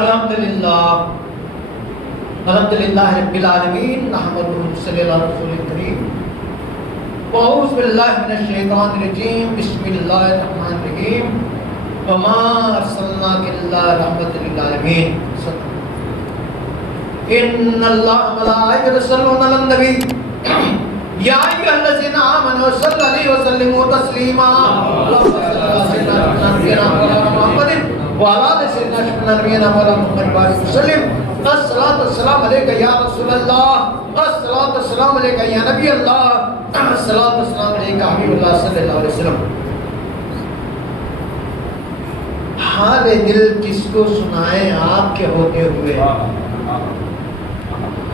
الحمدللہ رب العالمین نحمدہ صلی اللہ رسول کریم واعوذ باللہ من الشیطان الرجیم بسم اللہ الرحمن الرحیم وما ارسلناک الا رحمۃ للعالمین ان اللہ ملائکۃ یصلون علی النبی یا ایھا الذین آمنوا صلوا علیہ وسلموا تسلیما اللهم صل علی سیدنا محمد وعلى آل سيدنا نبينا محمد وسلم الصلاۃ والسلام علیک یا رسول اللہ الصلاۃ والسلام علیک یا نبی اللہ الصلاۃ والسلام علیک حبیب اللہ صلی اللہ علیہ وسلم. حال دل کس کو سنائیں آپ کے ہوتے ہوئے,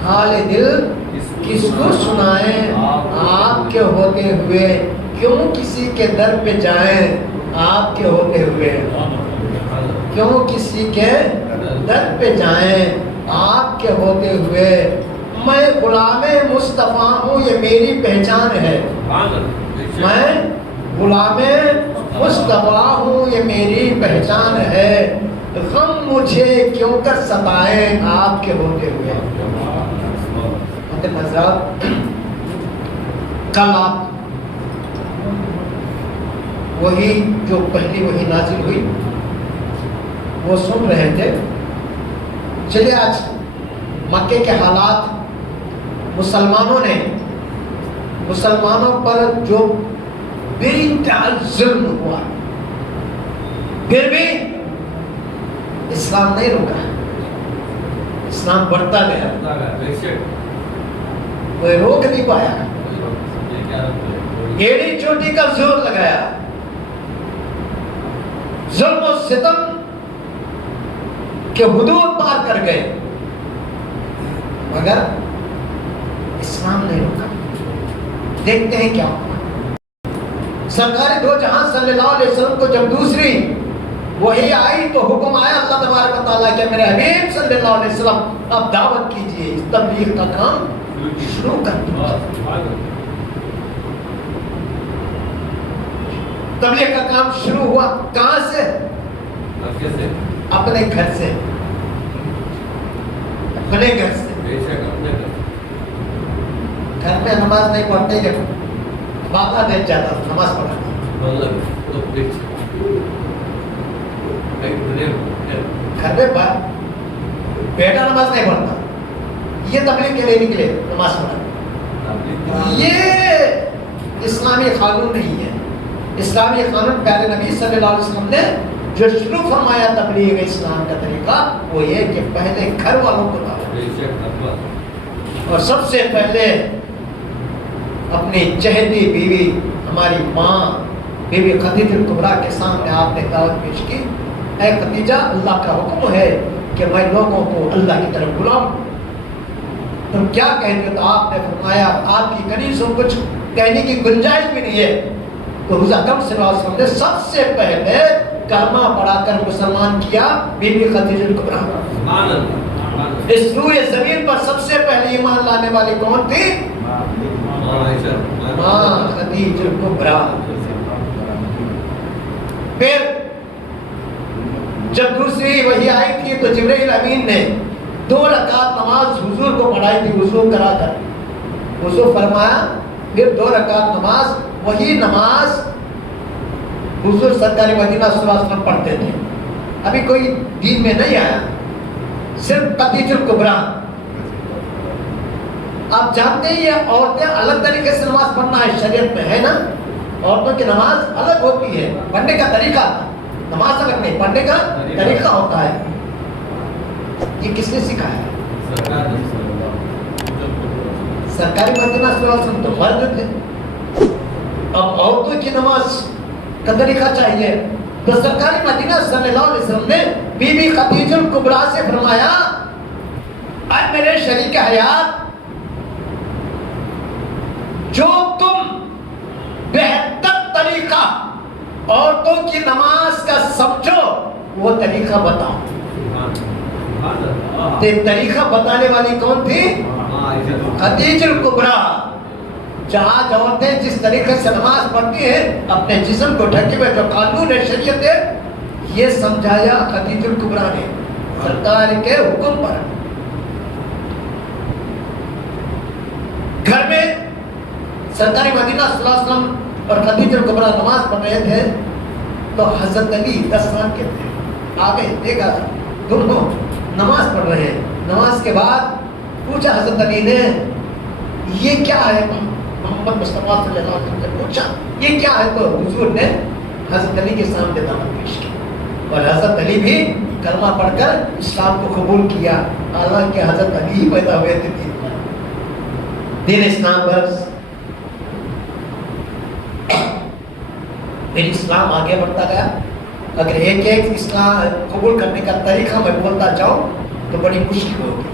حال دل کس کو سنائیں آپ کے ہوتے ہوئے, کیوں کسی کے در پہ جائیں آپ کے ہوتے ہوئے, کیوں کسی کے در پہ جائیں آپ کے ہوتے ہوئے. میں غلام مصطفیٰ ہوں یہ میری پہچان ہے, میں غلام مصطفیٰ ہوں یہ میری پہچان ہے. غم مجھے کیوں کر ستائیں آپ کے ہوتے ہوئے. حضرات کل آپ وہی جو پہلی وہی نازل ہوئی وہ سن رہے تھے. چلیے آج مکے کے حالات, مسلمانوں پر جو بے انتہا ظلم ہوا, پھر بھی اسلام نہیں رکا, اسلام بڑھتا گیا, کوئی روک نہیں پایا. ایڑی چوٹی کا زور لگایا, ظلم و ستم کہ حدود پار کر گئے, مگر اسلام نہیں رکا. دیکھتے ہیں کیا ہوا. سرکار دو جہاں صلی اللہ علیہ وسلم کو جب دوسری وحی آئی تو حکم آیا اللہ تبارک و تعالیٰ کہ میرے حبیب صلی اللہ علیہ وسلم اب دعوت کیجئے, تبلیغ کا کام شروع کر دیجئے. تبلیغ کا کام شروع ہوا. کہاں سے؟ اپنے گھر سے, اپنے گھر سے. گھر میں نماز نہیں پڑھتے کہ باقا دیکھ جاتا نماز پڑھاتا. گھر میں بیٹا نماز نہیں پڑھتا, یہ تبلیغ کے لیے نکلے نماز پڑھاتا. یہ اسلامی قانون نہیں ہے. اسلامی قانون پیارے نبی صلی اللہ علیہ وسلم نے جو شروع فرمایا تبلیغ اسلام کا طریقہ وہ یہ کہ پہلے گھر والوں کو دعوت, اور سب سے پہلے اپنی چہیتی بیوی ہماری ماں بیوی خدیجہ الکبریٰ کے سامنے آپ نے دعوت پیش کی. اے خدیجہ, اللہ کا حکم ہے کہ میں لوگوں کو اللہ کی طرف بلاؤں, تم کیا کہتے ہو؟ تو آپ نے فرمایا آپ کی کنیزوں کچھ کہنے کی گنجائش بھی نہیں ہے. تو حضور اکرم صلی اللہ علیہ وسلم نے سب سے پہلے کلمہ پڑھا کر مسلمان کیا بی بی خدیجہ الکبریٰ. اس روئے زمین پر سب سے پہلے ایمان لانے والی کون تھی؟ ماں خدیجہ الکبریٰ. پھر جب دوسری وحی آئی تھی تو جبرائیل امین نے 2 رکعت نماز حضور کو پڑھائی تھی, وضو کرا کر وضو فرمایا, پھر 2 رکعت نماز, وہی نماز حضور سرکار مدینہ صلی اللہ علیہ وسلم پڑھتے تھے. ابھی کوئی دین میں نہیں آیا, صرف خدیجہ الکبریٰ. آپ جانتے ہیں یہ عورتیں الگ طریقے سے نماز پڑھنا ہے شریعت میں ہے نا. عورتوں کی نماز الگ ہوتی ہے, پڑھنے کا طریقہ, نماز الگ نہیں, پڑھنے کا طریقہ ہوتا ہے. یہ کس نے سکھایا؟ سرکاری مدینہ صلی اللہ علیہ وسلم تو مرد تھے, اب عورتوں کی نماز کا طریقہ چاہیے. تو سرکاری مدینہ صلی اللہ علیہ وسلم نے بی بی خدیجہ الکبریٰ سے فرمایا اے میرے شریک حیات, جو تم بہتر طریقہ عورتوں کی نماز کا سمجھو وہ طریقہ بتاؤ. طریقہ بتانے والی کون تھی؟ خدیجہ الکبریٰ. جہاں عورتیں جس طریقے سے نماز پڑھتی ہیں اپنے جسم کو ڈھکے ہوئے, جو قانون ہے شریعت ہے, یہ سمجھایا خدیجہ الکبریٰ نے. سرکار کے حکم پر گھر میں سرکاری مدینہ صلی اللہ علیہ وسلم اور خدیجہ کبریٰ نماز پڑھ رہے تھے تو حضرت علی 10 سال کے تھے، آگے دیکھا دونوں نماز پڑھ رہے ہیں. نماز کے بعد پوچھا حضرت علی نے یہ کیا ہے؟ محمد مصطفیٰ صلی اللہ علیہ وسلم سے پوچھا یہ کیا ہے؟ تو حضور نے حضرت علی کے سامنے دعوت پیش کی اور حضرت علی بھی کلمہ پڑھ کر اسلام کو قبول کیا. حالانکہ حضرت علی ہی پیدا ہوئے تھے دین اسلام پر. پھر اسلام آگے بڑھتا گیا. اگر ایک ایک اسلام قبول کرنے کا طریقہ میں بولتا جاؤں تو بڑی مشکل ہوگی.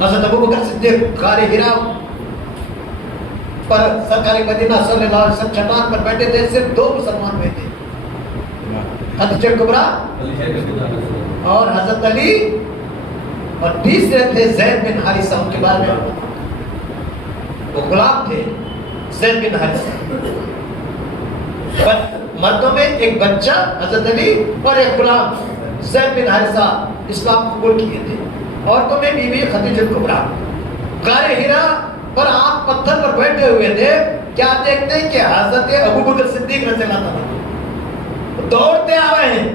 حضرت ابوبکر صدیق غار حرا پر سرکاری مدینہ صلی اللہ علیہ وسلم چٹان پر بیٹھے تھے. صرف 2 مسلمان ہوئے تھے، خدیجہ کبریٰ اور حضرت علی، اور تیسرے تھے زید بن حارثہ. ان کے بارے میں وہ غلام تھے زید بن حارثہ. مردوں میں ایک بچہ حضرت علی اور ایک غلام زید بن حارثہ اسلام قبول کیے تھے. عورتوں میں بیوی خدیجہ کبریٰ. غار حرا پر آپ پتھر پر بیٹھے ہوئے تھے. کیا دیکھتے ہیں کہ حضرت ابوبکر صدیق رضی اللہ عنہ دوڑتے آ رہے ہیں،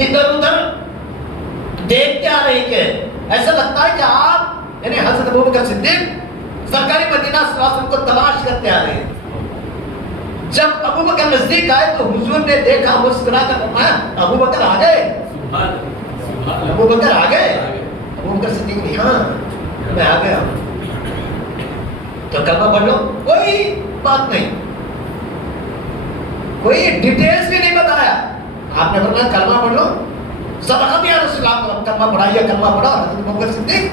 ادھر ادھر دیکھتے آ رہے ہیں کہ ایسا لگتا ہے کہ آپ یعنی حضرت ابوبکر صدیق سرکاری مدینہ صلی اللہ علیہ وسلم کو تلاش کرتے آ رہے ہیں. جب ابوبکر نزدیک آئے تو حضور نے دیکھا، مسکرا کر فرمایا ابوبکر آ گئے. ابوبکر آ گئے. ابوبکر صدیق نے ہاں میں آ گیا ہوں. تو کلمہ پڑھ لو. کوئی بات نہیں، کوئی ڈیٹیلز بھی نہیں بتایا. آپ نے فرمایا کلمہ پڑھ لو. صدقت یا رسول اللہ، کلمہ پڑھائیے. کلمہ پڑھا. حضرت ابوبکر صدیق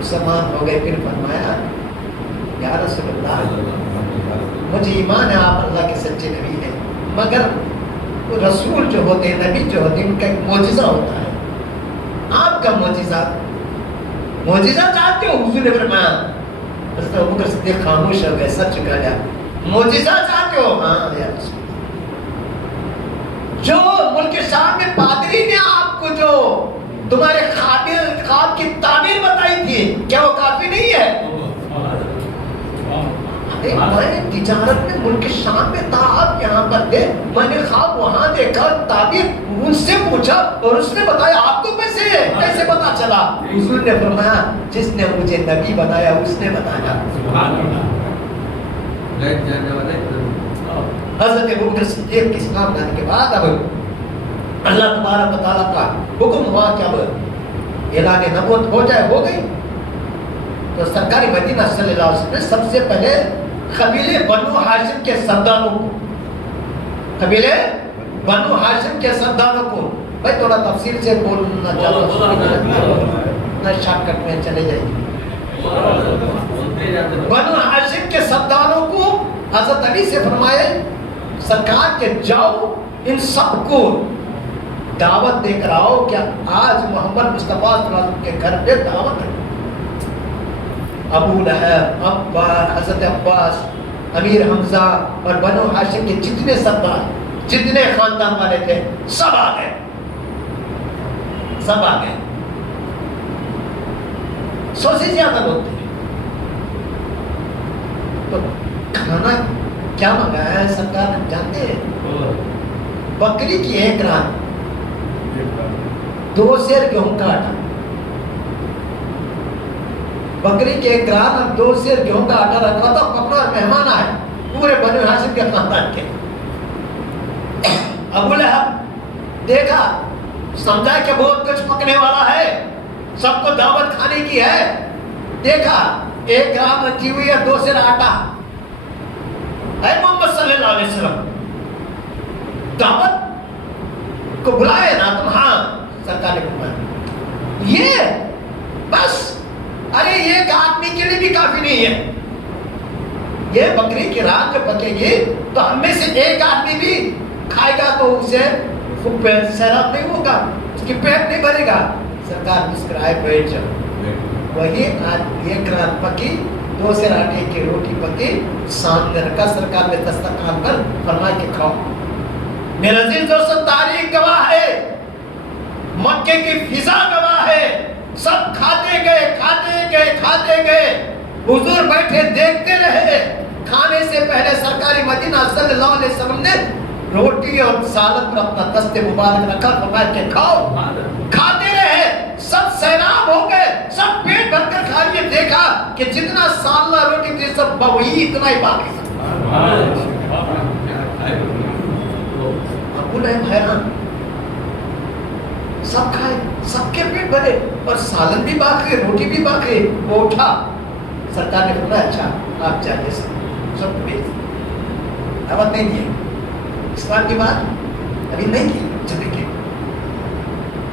مسلمان ہو گئے. پھر فرمایا یا رسول اللہ مجھے ایمان ہے آپ اللہ کے سچے نبی ہیں، مگر وہ رسول جو ہوتے ہیں، نبی جو ہوتے ہیں، ان کا ایک معجزہ ہوتا ہے. آپ کا معجزہ چاہتے ہو؟ حضور نے فرمایا. حضرت ابوبکر صدیق خاموش ہو گئے. سچ کہا معجزہ چاہتے ہو؟ ہاں یا رسول. جو ملک شام میں پادری نے آپ کو جو تمہارے خواب کی تعبیر بتائی تھی، کیا وہ کافی نہیں ہے؟ میں نے تجارت میں ملک شام میں تھا، آپ یہاں پر تھے، میں نے خواب وہاں دیکھا، تعبیر ان سے پوچھا اور اس نے بتایا. آپ کو کیسے پتا چلا؟ حضور نے فرمایا جس نے مجھے نبی بنایا اس نے بتایا. حضرت ابوبکر صدیق کے اسلام لانے کے بعد اب اللہ تبارک و تعالیٰ کا حکم ہوا کہ اب اعلان نبوت ہو جائے. ہو گئی تو سرکاری مدینہ صلی اللہ علیہ وسلم نے سب سے پہلے قبیلے بنو ہاشم کے سرداروں کو، قبیلے بنو ہاشم کے سرداروں کو، بھائی تھوڑا تفصیل سے بولنا چاہتا ہوں، شارٹ کٹ میں چلے جائیے. بنو ہاشم کے سرداروں کو حضرت علی سے فرمائے سرکار کے جاؤ ان سب کو دعوت دے کر آؤ کہ آج محمد مصطفیٰ صلی اللہ علیہ وسلم کے گھر پہ دعوت ہے. ابو لہب، حضرت عباس، امیر حمزہ اور بنو ہاشم کے جتنے سردار، جتنے خاندان والے تھے سب آ گئے. سب آ گئے. 100 سے زیادہ لوگ تھے. تو کھانا کیا منگایا ہے سرکار جانتے ہیں؟ بکری کی 1 رات، 2 سیر گیہوں کا آٹا. بکری کے 1 رات اور 2 سیر گیہوں کا آٹا رکھا تھا. اپنا مہمان آئے پورے بنو ہاشم کے خاندان کے. ابو لہب دیکھا، سمجھا کہ بہت کچھ پکنے والا ہے، سب کو دعوت کھانے کی ہے. دیکھا 1 رات رکھی ہوئی ہے، 2 سیر آٹا. اے محمد صلی اللہ علیہ وسلم دعوت کو بلائے نا تم؟ ہاں. سرکار نے فرمایا یہ بس، ارے یہ ایک آدمی کے لیے بھی کافی نہیں ہے. یہ بکری کی رات جو پکے گی تو ہم میں سے ایک آدمی بھی کھائے گا تو اسے سیراب نہیں ہوگا، اس کی پیٹ نہیں بھرے گا. سرکار مسکرائے بیٹھ جاؤ. وہی 1 رات پکی، 2 سیر آٹے کی روٹی پکی، سامنے رکھا. سرکار نے دسترخوان پر فرمایا کہ کھاؤ. میرا عزیز دوستو تاریخ گواہ ہے مکے کی فضا گواہ ہے، سب کھاتے گئے، حضور بیٹھے دیکھتے رہے۔ کھانے سے پہلے سرکاری مدینہ صلی اللہ علیہ وسلم نے روٹی اور سالن پر اپنا دست مبارک رکھا، فرمایا کہ کھاؤ۔ کھاتے رہے، سب سیراب ہو گئے، سب پیٹ بھر کر کھا لیے۔ دیکھا کہ جتنا سالنا روٹی تھی سب وہی اتنا ہی باقی تھا۔ ابو لہب حیران، سب کھائے، سب کے پیٹ بھرے اور سالن بھی باقی، روٹی بھی باقی۔ وہ اٹھا، سرکار نے فرمایا اچھا آپ جائیے، سب دعوت نہیں دی، اسلام کی بات ابھی نہیں کی، چلے گئے۔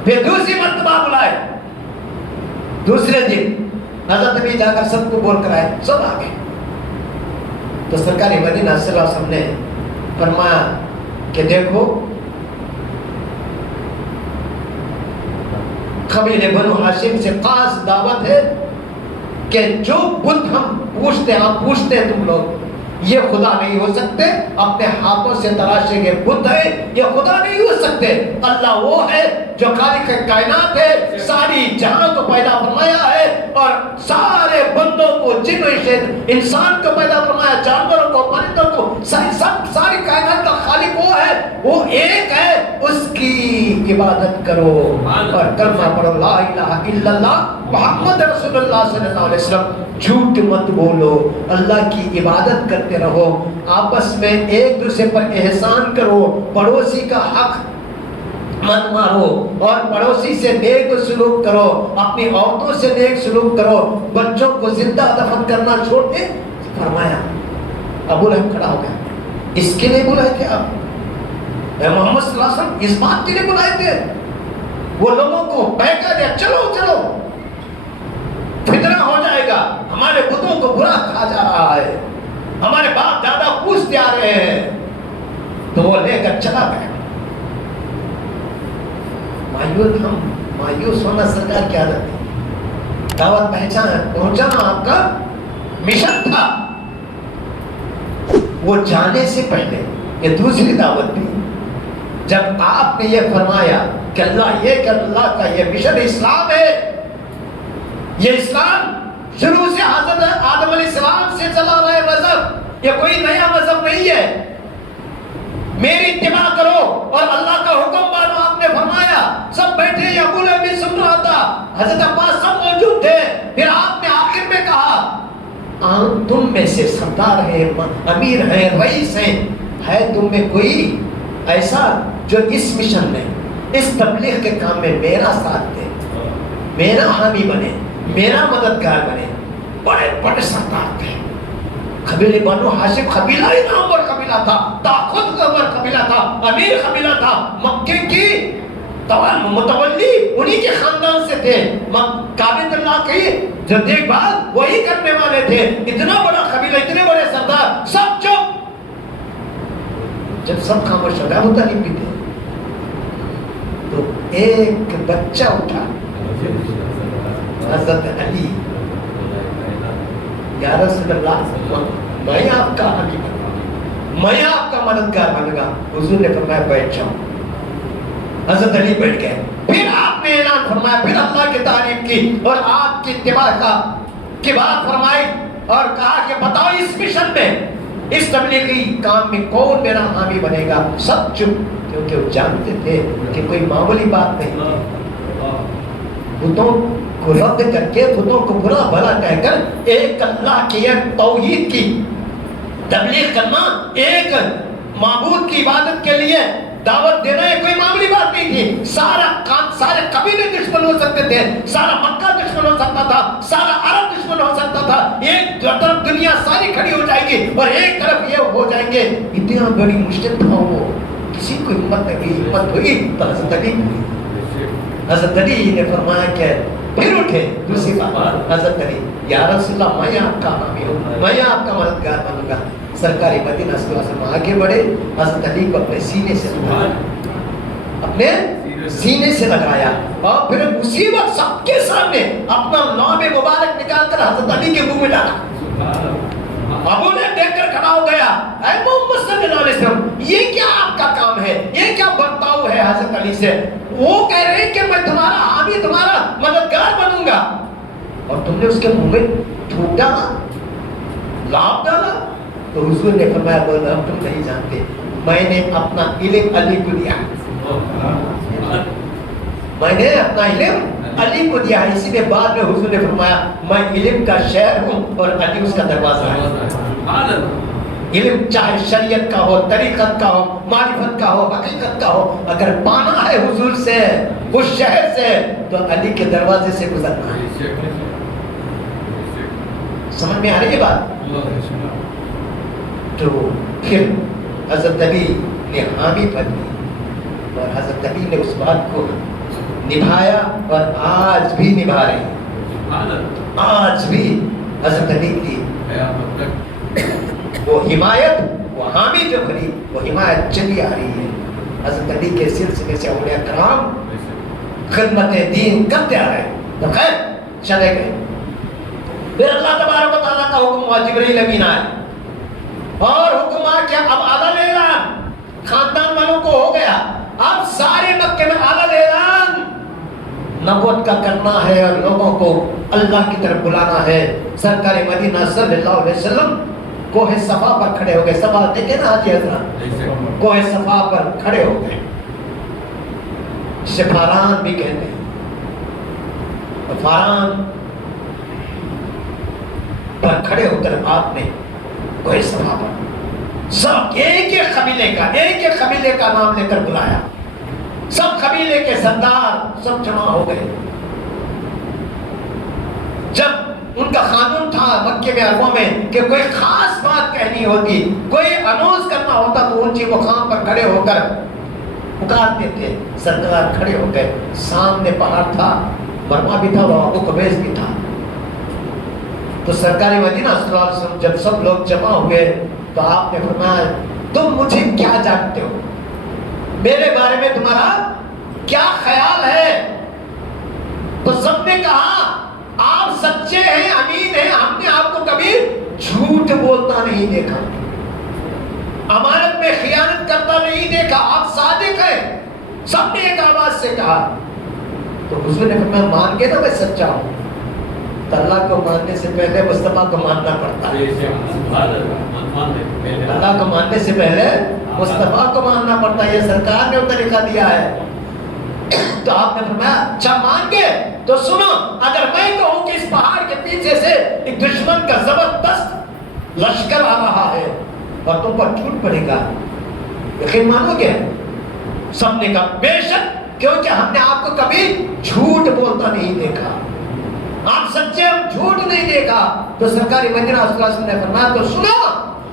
پھر دوسری مرتبہ بلائے، دوسرے دن حضرت نبی جا کر سب کو بول کر آئے، سب آ گئے۔ تو سرکار مدینہ صلی اللہ علیہ وسلم نے فرمایا کہ دیکھو قبیلے بنو ہاشم سے خاص دعوت ہے کہ جو بت ہم پوچھتے ہیں، آپ پوچھتے ہیں تم لوگ، یہ خدا نہیں ہو سکتے، اپنے ہاتھوں سے تراشے گئے بت ہے، یہ خدا نہیں ہو سکتے۔ اللہ وہ ہے جو خالق کائنات ہے، ساری جہاں کو پیدا فرمایا ہے اور سارے بندوں کو، جن و انسان کو پیدا فرمایا، جانوروں کو، پرندوں کو، ساری کائنات کا خالق وہ ہے، وہ ایک ہے، اس کی عبادت کرو اور کلمہ پڑھو، لا الہ الا اللہ محمد رسول اللہ صلی اللہ علیہ وسلم۔ جھوٹ مت بولو، اللہ کی عبادت کرتے رہو، آپس میں ایک دوسرے پر احسان کرو، پڑوسی کا حق مت مارو اور پڑوسی سے نیک سلوک کرو، اپنی عورتوں سے نیک سلوک کرو، بچوں کو زندہ دفن کرنا چھوڑ دے۔ فرمایا ابو لہب کھڑا ہو گیا، اس کے لیے بلائے تھے آپ؟ اے محمد صلی اللہ علیہ وسلم اس بات کے لیے بلائے تھے؟ وہ لوگوں کو بہکا دیا، چلو فتنہ ہو جائے گا، ہمارے بتوں کو برا کہا جا رہا ہے، ہمارے باپ دادا پوچھتے آ رہے ہیں۔ تو وہ لے کر چلا گیا۔ مایوس ہونا سرکار کی عادت ہے، دعوت پہنچانا آپ کا مشن تھا۔ وہ جانے سے پہلے یہ دوسری دعوت دی، جب آپ نے یہ فرمایا کہ اللہ کا یہ مشن اسلام ہے، یہ اسلام شروع سے حضرت آدم علیہ السلام سے چلا رہا ہے مذہب، یہ کوئی نیا مذہب نہیں ہے، میری اتباع کرو اور اللہ کا حکم مانو۔ آپ نے فرمایا، سب بیٹھے، ابو لہب بھی سن رہا تھا، حضرت عباس سب موجود تھے۔ پھر آپ نے آخر میں کہا، تم میں سے سردار ہیں، امیر ہیں، رئیس ہیں، ہے تم میں کوئی ایسا جو اس مشن میں، اس تبلیغ کے کام میں میرا ساتھ دے، میرا حامی بنے، میرا مددگار بنے؟ بڑے بڑے سردار تھے، قبیلے بنو ہاشم قبیلہ ہی نامور قبیلہ تھا، خود قبیلہ تھا، امیر قبیلہ تھا، مکے کی متولی انہی کے خاندان سے تھے، کعبۃ اللہ کی جو دیکھ بھال وہی کرنے والے تھے۔ اتنا بڑا قبیلہ، اتنے بڑے سردار، سب چپ۔ جب سب خاموش ہو گئے، ابو طالب بھی تھے، تو ایک بچہ اٹھا، حضرت علی، یا رسول اللہ میں آپ کا حامی بنوں گا، میں آپ کا مددگار بنوں گا۔ حضور نے فرمایا بیٹھ جاؤ، حضرت علی بیٹھ گئے۔ پھر آپ نے اعلان فرمایا، پھر اللہ کی تعریف کی اور آپ کی اتباع کی بات فرمائی اور کہا کہ بتاؤ اس مشن میں، اس تبلیغی کام میں کون میرا حامی بنے گا؟ سب چپ، کیونکہ وہ جانتے تھے کہ کوئی معمولی بات نہیں ہے۔ بتوں کو رد کر کے، بتوں کو برا بھلا کہہ کر ایک اللہ کی، ایک توحید کی تبلیغ کرنا، ایک معبود کی عبادت کے لیے دعوت دینا، یہ کوئی معمولی بات نہیں تھی۔ سارے قبیلے دشمن ہو سکتے تھے، سارا مکہ دشمن ہو سکتا تھا، سارا عرب دشمن ہو سکتا تھا، ایک طرف دنیا ساری کھڑی ہو جائے گی اور ایک طرف یہ ہو جائیں گے۔ اتنا بڑی مشکل تھا، وہ کسی کو ہمت ہوئی تو حضرت علی نے فرمایا کہ پھر اٹھے، دوسری بات، حضرت علی، یا رسول اللہ میں آپ کا حامی ہوں، میں آپ کا مددگار بنوں گا۔ سرکاری مدینہ صلی اللہ علیہ وسلم آگے بڑھے، حضرت علی کو اپنے سینے سے لگایا، اپنے سینے سے لگایا اور پھر اسی وقت سب کے سامنے اپنا نام مبارک نکال کر حضرت علی کے منہ میں ڈالا۔ ابو لہب دیکھ کر کھڑا ہو گیا، اے محمد صلی اللہ علیہ وسلم، یہ کیا آپ کا کام ہے، یہ کیا برتاؤ ہے؟ ہے حضرت علی سے. وہ کہہ رہے ہیں کہ میں تمہارا حامی تمہارا مددگار بنوں گا, اور تم نے اس کے منہ میں تھوک ڈالا, لاب ڈالا. تو حضور نے فرمایا بولا تم نہیں جانتے, میں نے اپنا علم علی کو دیا, میں نے اپنا علم علی کو دیا. اسی لیے بعد میں حضور نے فرمایا میں علم کا شہر ہوں اور علی اس کا دروازہ ہے. علم چاہے شریعت کا ہو, طریقت کا ہو, معرفت کا ہو, حقیقت کا ہو, اگر پانا ہے حضور سے, اس شہر سے, تو علی کے دروازے سے گزرنا ہے. سمجھ میں آ رہی ہے بات؟ تو پھر حضرت علی نے حامی بنی, اور حضرت علی نے اس بات کو نبھایا, اور آج بھی نبھا رہے ہیں. آج بھی حضرت علی کی وہ حمایت, وہ حامی جو بنی, وہ حمایت چلی آ رہی ہے. حضرت علی کے سلسلے سے اولیاء کرام خدمت دین کرتے آ رہے ہیں. تو خیر چلے گئے. پھر اللہ تبارک و تعالیٰ کا حکم ہوا, جبرائیل امین آئے, اور حکم آ کیا اب اعلیٰ اعلان خاندان والوں کو ہو گیا. اب سارے مکے میں اعلیٰ اعلان نبوت کا کرنا ہے, اور لوگوں کو اللہ کی طرف بلانا ہے. سرکار مدینہ صلی اللہ علیہ وسلم کوہ صفا پر کھڑے ہو گئے. صفا دیکھیں نا حاجی حضرات, کوہ صفا پر کھڑے ہو گئے, فاران بھی کہتے ہیں. فاران پر کھڑے ہو کر آپ نے کوہ صفا پر سب ایک ایک قبیلے کا نام لے کر بلایا. سب قبیلے کے سردار سب جمع ہو گئے. جب ان کا قانون تھا مکے میں عربوں میں کہ کوئی خاص بات کہنی ہوتی, کوئی انونس کرنا ہوتا, تو اونچی مقام پر کھڑے ہو کر پکارتے تھے. سرکار کھڑے ہو گئے. سامنے پہاڑ تھا, برما بھی تھا, وہاں ابو قبیس بھی تھا. تو سرکار مدینہ صلی اللہ علیہ وسلم جب سب لوگ جمع ہوئے تو آپ نے فرمایا تم مجھے کیا جانتے ہو, میرے بارے میں تمہارا کیا خیال ہے؟ تو سب نے کہا آپ سچے ہیں, امین ہیں, ہم نے آپ کو کبھی جھوٹ بولتا نہیں دیکھا, امانت میں خیانت کرتا نہیں دیکھا, آپ صادق ہیں. سب نے ایک آواز سے کہا. تو حضور نے فرمایا مان گئے نا میں سچا ہوں. تو اللہ کو ماننے سے پہلے مصطفیٰ کو ماننا پڑتا ہے. اللہ کو ماننے سے پہلے مصطفیٰ کو ماننا پڑتا ہے. یہ سرکار نے وہ طریقہ دیا ہے. تو آپ نے فرمایا اچھا مان گئے تو سنو, اگر میں کہوں کہ اس پہاڑ کے پیچھے سے ایک دشمن کا زبردست لشکر آ رہا ہے اور تم پر ٹوٹ پڑے گا, یقین مانو گے؟ سب نے کہا بے شک, کیونکہ ہم نے آپ کو کبھی جھوٹ بولتا نہیں دیکھا, آپ سچے, ہم جھوٹ نہیں دیکھا. تو سرکار مدینہ صلی اللہ علیہ وسلم نے فرمایا تو سنو,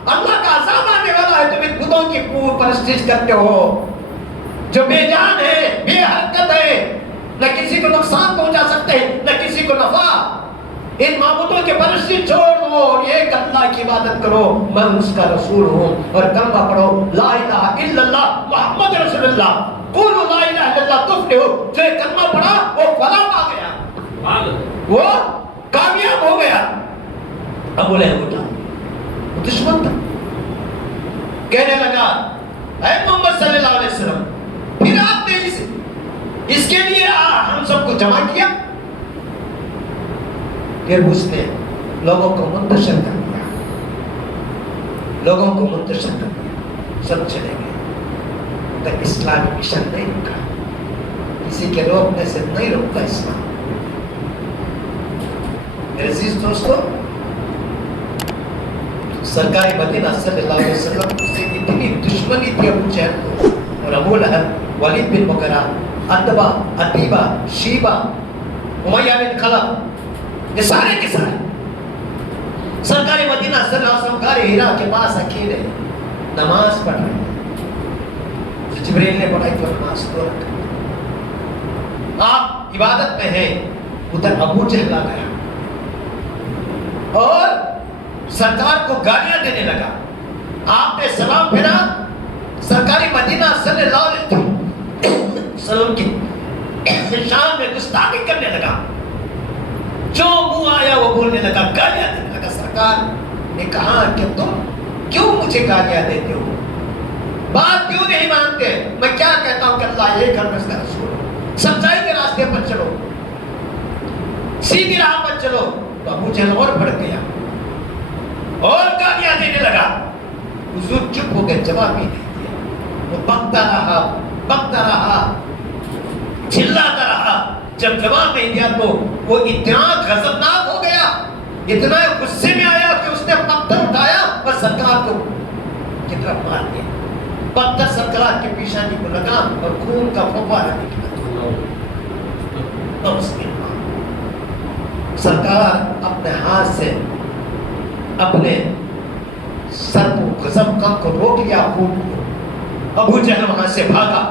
اللہ کا عذاب آنے والا ہے, تم ان بتوں کی پرستش کرتے ہو جو بے جان ہے, بے حرکت ہے, نہ کسی کو نقصان پہنچا سکتے ہیں نہ کسی کو نفع. ان معبودوں کے پرستش چھوڑ دو اور ایک اللہ کی عبادت کرو, میں اس کا رسول ہوں. اور کلمہ پڑھو لا الہ الا اللہ محمد رسول اللہ, قولوا لا الہ الا اللہ تفلحوا. جو کلمہ پڑھا وہ فلاح پا گیا, وہ کامیاب ہو گیا. ابو لہب اٹھا, وہ دشمن تھا, کہنے لگا اے محمد صلی اللہ علیہ وسلم, پھر آپ نے اس کے لیے ہم سب کو جمع کیا. پھر اس نے لوگوں کو منتشر کر دیا, لوگوں کو منتشر کر دیا, سب چلے گئے. تو اسلامی مشن نہیں رکا, کسی کے روکنے سے نہیں روکتا اسلام. میرے عزیز دوستو, سرکار مدینہ صلی اللہ علیہ وسلم سے اتنی دشمنی تھی ابو جہل کو, اور ابو لہب, ولید بن مغیرہ, عتبہ, عتیبہ, شیبہ, امیہ بن خلف, یہ سارے کے سارے سرکار مدینہ صلی اللہ علیہ وسلم غار ہیرا کے پاس اکیلے نماز پڑھ رہے ہیں. جبریل نے پڑھائی تو نماز تو رکھا, آپ عبادت میں ہیں. ادھر ابو جہل آ گیا اور سرکار کو گالیاں دینے لگا. آپ نے سلام پھیرا, سرکاری مدینہ صلی اللہ علیہ وسلم کی شان میں گستاخی کرنے لگا, جو منہ آیا وہ بولنے لگا, گالیاں دینے لگا. سرکار نے کہا کہ تم کیوں مجھے گالیاں دیتے ہو, بات کیوں نہیں مانتے؟ میں کیا کہتا ہوں کہ اللہ ایک ہے، اس کا رسول ہو، سچائی کے راستے پر چلو، سیدھی راہ پر چلو۔ تو ابو جہل اور بھڑک گیا اور گالیاں دینے لگا۔ حضور چپ ہو گئے، جواب ہی نہیں دیا۔ وہ بکتا رہا، چلاتا رہا۔ جب جواب نہیں دیا تو وہ اتنا غضبناک ہو گیا، اتنا غصے میں آیا کہ اس نے پتھر اٹھایا اور سرکار کو کی طرف مار دیا۔ پتھر سرکار کی پیشانی کو لگا اور خون کا فوارہ نکلا۔ تو اس نے سرکار اپنے ہاتھ سے اپنے سر کو غضب کو روک لیا، خون کو۔ ابو جہل وہاں سے بھاگا،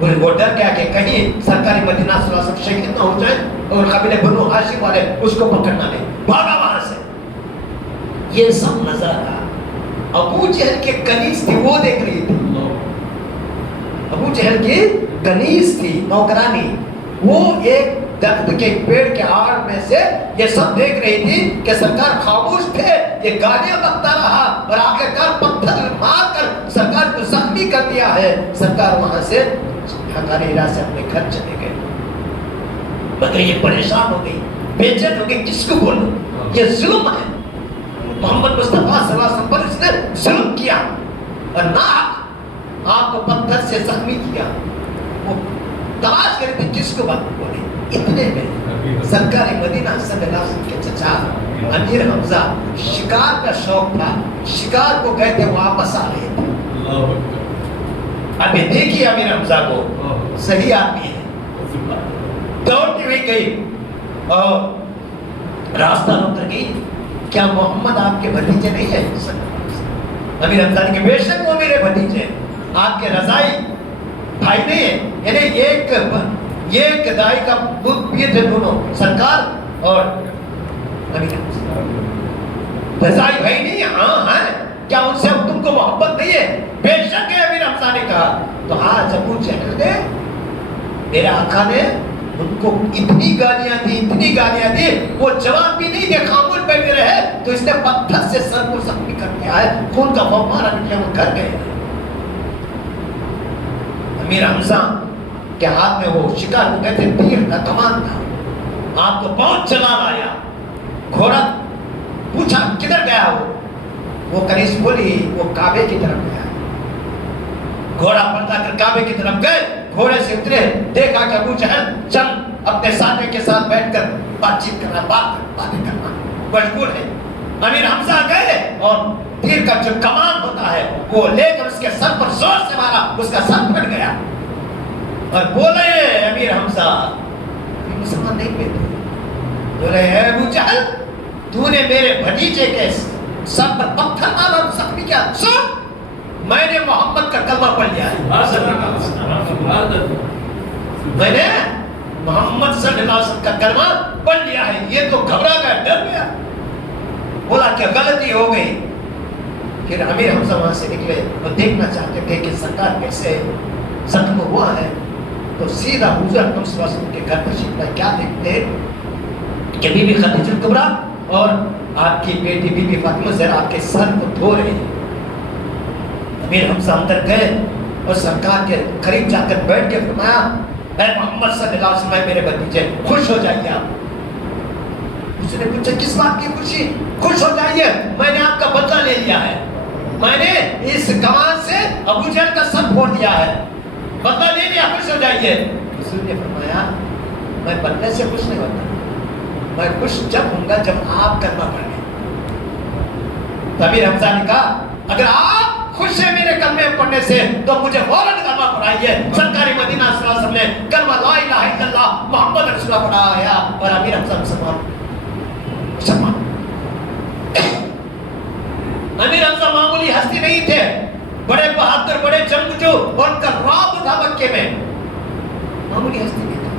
وہ ڈر گیا کہ کہیں سرکاری مدینہ صلی اللہ علیہ وسلم شہید نہ ہو جائے اور قبیلہ بنو ہاشم والے اس کو پکڑنا لیں۔ بھاگا وہاں سے۔ یہ سب نظر آیا۔ ابو جہل کے کنیز تھی، وہ دیکھ رہی تھی۔ ابو جہل کی کنیز تھی، نوکرانی، وہ ایک درخت کے پیڑ کے آڑ میں سے یہ سب دیکھ رہی تھی کہ سرکار خاموش تھے، یہ گالیاں بکتا رہا اور آخرکار پتھر مار کر سرکار کو زخمی کر دیا ہے۔ سرکار وہاں سے حقانی راہ سے اپنے گھر چلے گئے، مگر یہ پریشان ہو گئی، بے چین ہو گئی، کس کو بولوں؟ یہ ظلم ہے، محمد مصطفیٰ صلی اللہ علیہ وسلم پر اس نے ظلم کیا اور نہ آپ کو پتھر سے زخمی کیا۔ وہ تلاش کرے تھے کس کو بات بولے۔ اتنے میں سرکار مدینہ صلی اللہ علیہ وسلم کے چچا امیر حمزہ، شکار کا شوق تھا، شکار کو گئے تھے، واپس آ رہے تھے۔ ابھی دیکھیے امیر حمزہ کو، صحیح آدمی ہے، دوڑتی ہوئی گئی اور راستہ روک کر گئی، کیا محمد آپ کے بھتیجے نہیں ہے؟ امیر حمزہ نے کہ بے شک وہ میرے بھتیجے، آپ کے رضائی بھائی نہیں ہے، یعنی ایک دائی کا یہ تھے دونوں، سرکار اور امیر حمزہ، رضائی بھائی نہیں ہے؟ ہاں ہے، کیا ان سے تم کو محبت نہیں ہے؟ بے شک ہے، امیر حمزہ نے کہا۔ تو آج ابو جہل نے، میرے آقا نے ان کو اتنی گالیاں دی، وہ جواب بھی نہیں دے، خاموش بیٹھے رہے، تو اس نے پتھر سے سر کو زخمی کر دیا ہے، خون کا فوارہ نکلا، وہ گھر گئے۔ امیر حمزہ کے ہاتھ میں وہ شکار کو کہتے تیر کا کمان تھا، آپ کو بہت چلا لایا۔ گھوڑا پوچھا کدھر گیا وہ کنیز بولی وہ کعبے کی طرف گیا۔ گھوڑا پلٹا کر کعبے کی طرف گئے، گھوڑے سے اترے، دیکھا کہ ابو جہل چند اپنے ساتھی کے ساتھ بیٹھ کر بات چیت کرنا، باتیں کرنا مشغول ہے۔ امیر حمزہ گئے اور تیر کا جو کمان ہوتا ہے وہ لے کر اس کے سر پر زور سے مارا، اس کا سر پھٹ گیا اور بولے امیر حمزہ، مسلمان نہیں ہوئے، بولے اے ابو جہل، تو نے میرے بھتیجے کے سر پر پتھر مارا اور زخمی کیا؟ سن، میں نے محمد کا کلمہ پڑھ لیا ہے، میں نے محمد صلی اللہ علیہ وسلم کا کلمہ پڑھ لیا ہے۔ یہ تو گھبرا گیا، ڈر گیا، بولا کہ غلطی ہو گئی۔ پھر امیر حمزہ وہاں سے نکلے اور دیکھنا چاہتے تھے کہ سرکار کیسے زخم ہوا ہے، تو سیدھا حضور اکرم صلی اللہ علیہ وسلم کے گھر تشریف لائے۔ کیا دیکھتے کہ بی بی خدیجہ کبریٰ اور آپ کی بیٹی بی بی فاطمہ زہرا آپ کے سر کو دھو رہے ہیں۔ امیر حمزہ اندر گئے اور سرکار کے قریب جا کر بیٹھ کے فرمایا، اے محمد صلی اللہ علیہ وسلم، میرے بھتیجے خوش ہو جائیے آپ۔ اس نے پوچھا کس بات کی خوشی؟ خوش ہو جائیے، میں نے آپ کا بدلہ لے لیا ہے، میں نے اس کمان سے ابو جہل کا سر پھوڑ دیا ہے، بدلہ لے لیا، خوش ہو جائیے۔ رسول نے فرمایا میں بدلے سے خوش نہیں ہوتا، میں خوش جب ہوں گا جب آپ کلمہ پڑھیں گے۔ امیر حمزہ نے کہا اگر آپ خوش ہیں میرے کلمے پڑھنے سے تو مجھے فوراً کلمہ پڑھائیے۔ سرکار مدینہ صلی اللہ علیہ وسلم نے کلمہ لا الہ الا اللہ محمد رسول اللہ پڑھایا اور امیر حمزہ مسلمان۔ امیر حمزہ معمولی ہستی نہیں تھے، بڑے بہادر، بڑے جنگجو، اور ان کا رعب تھا مکے میں، معمولی ہستی نہیں تھا۔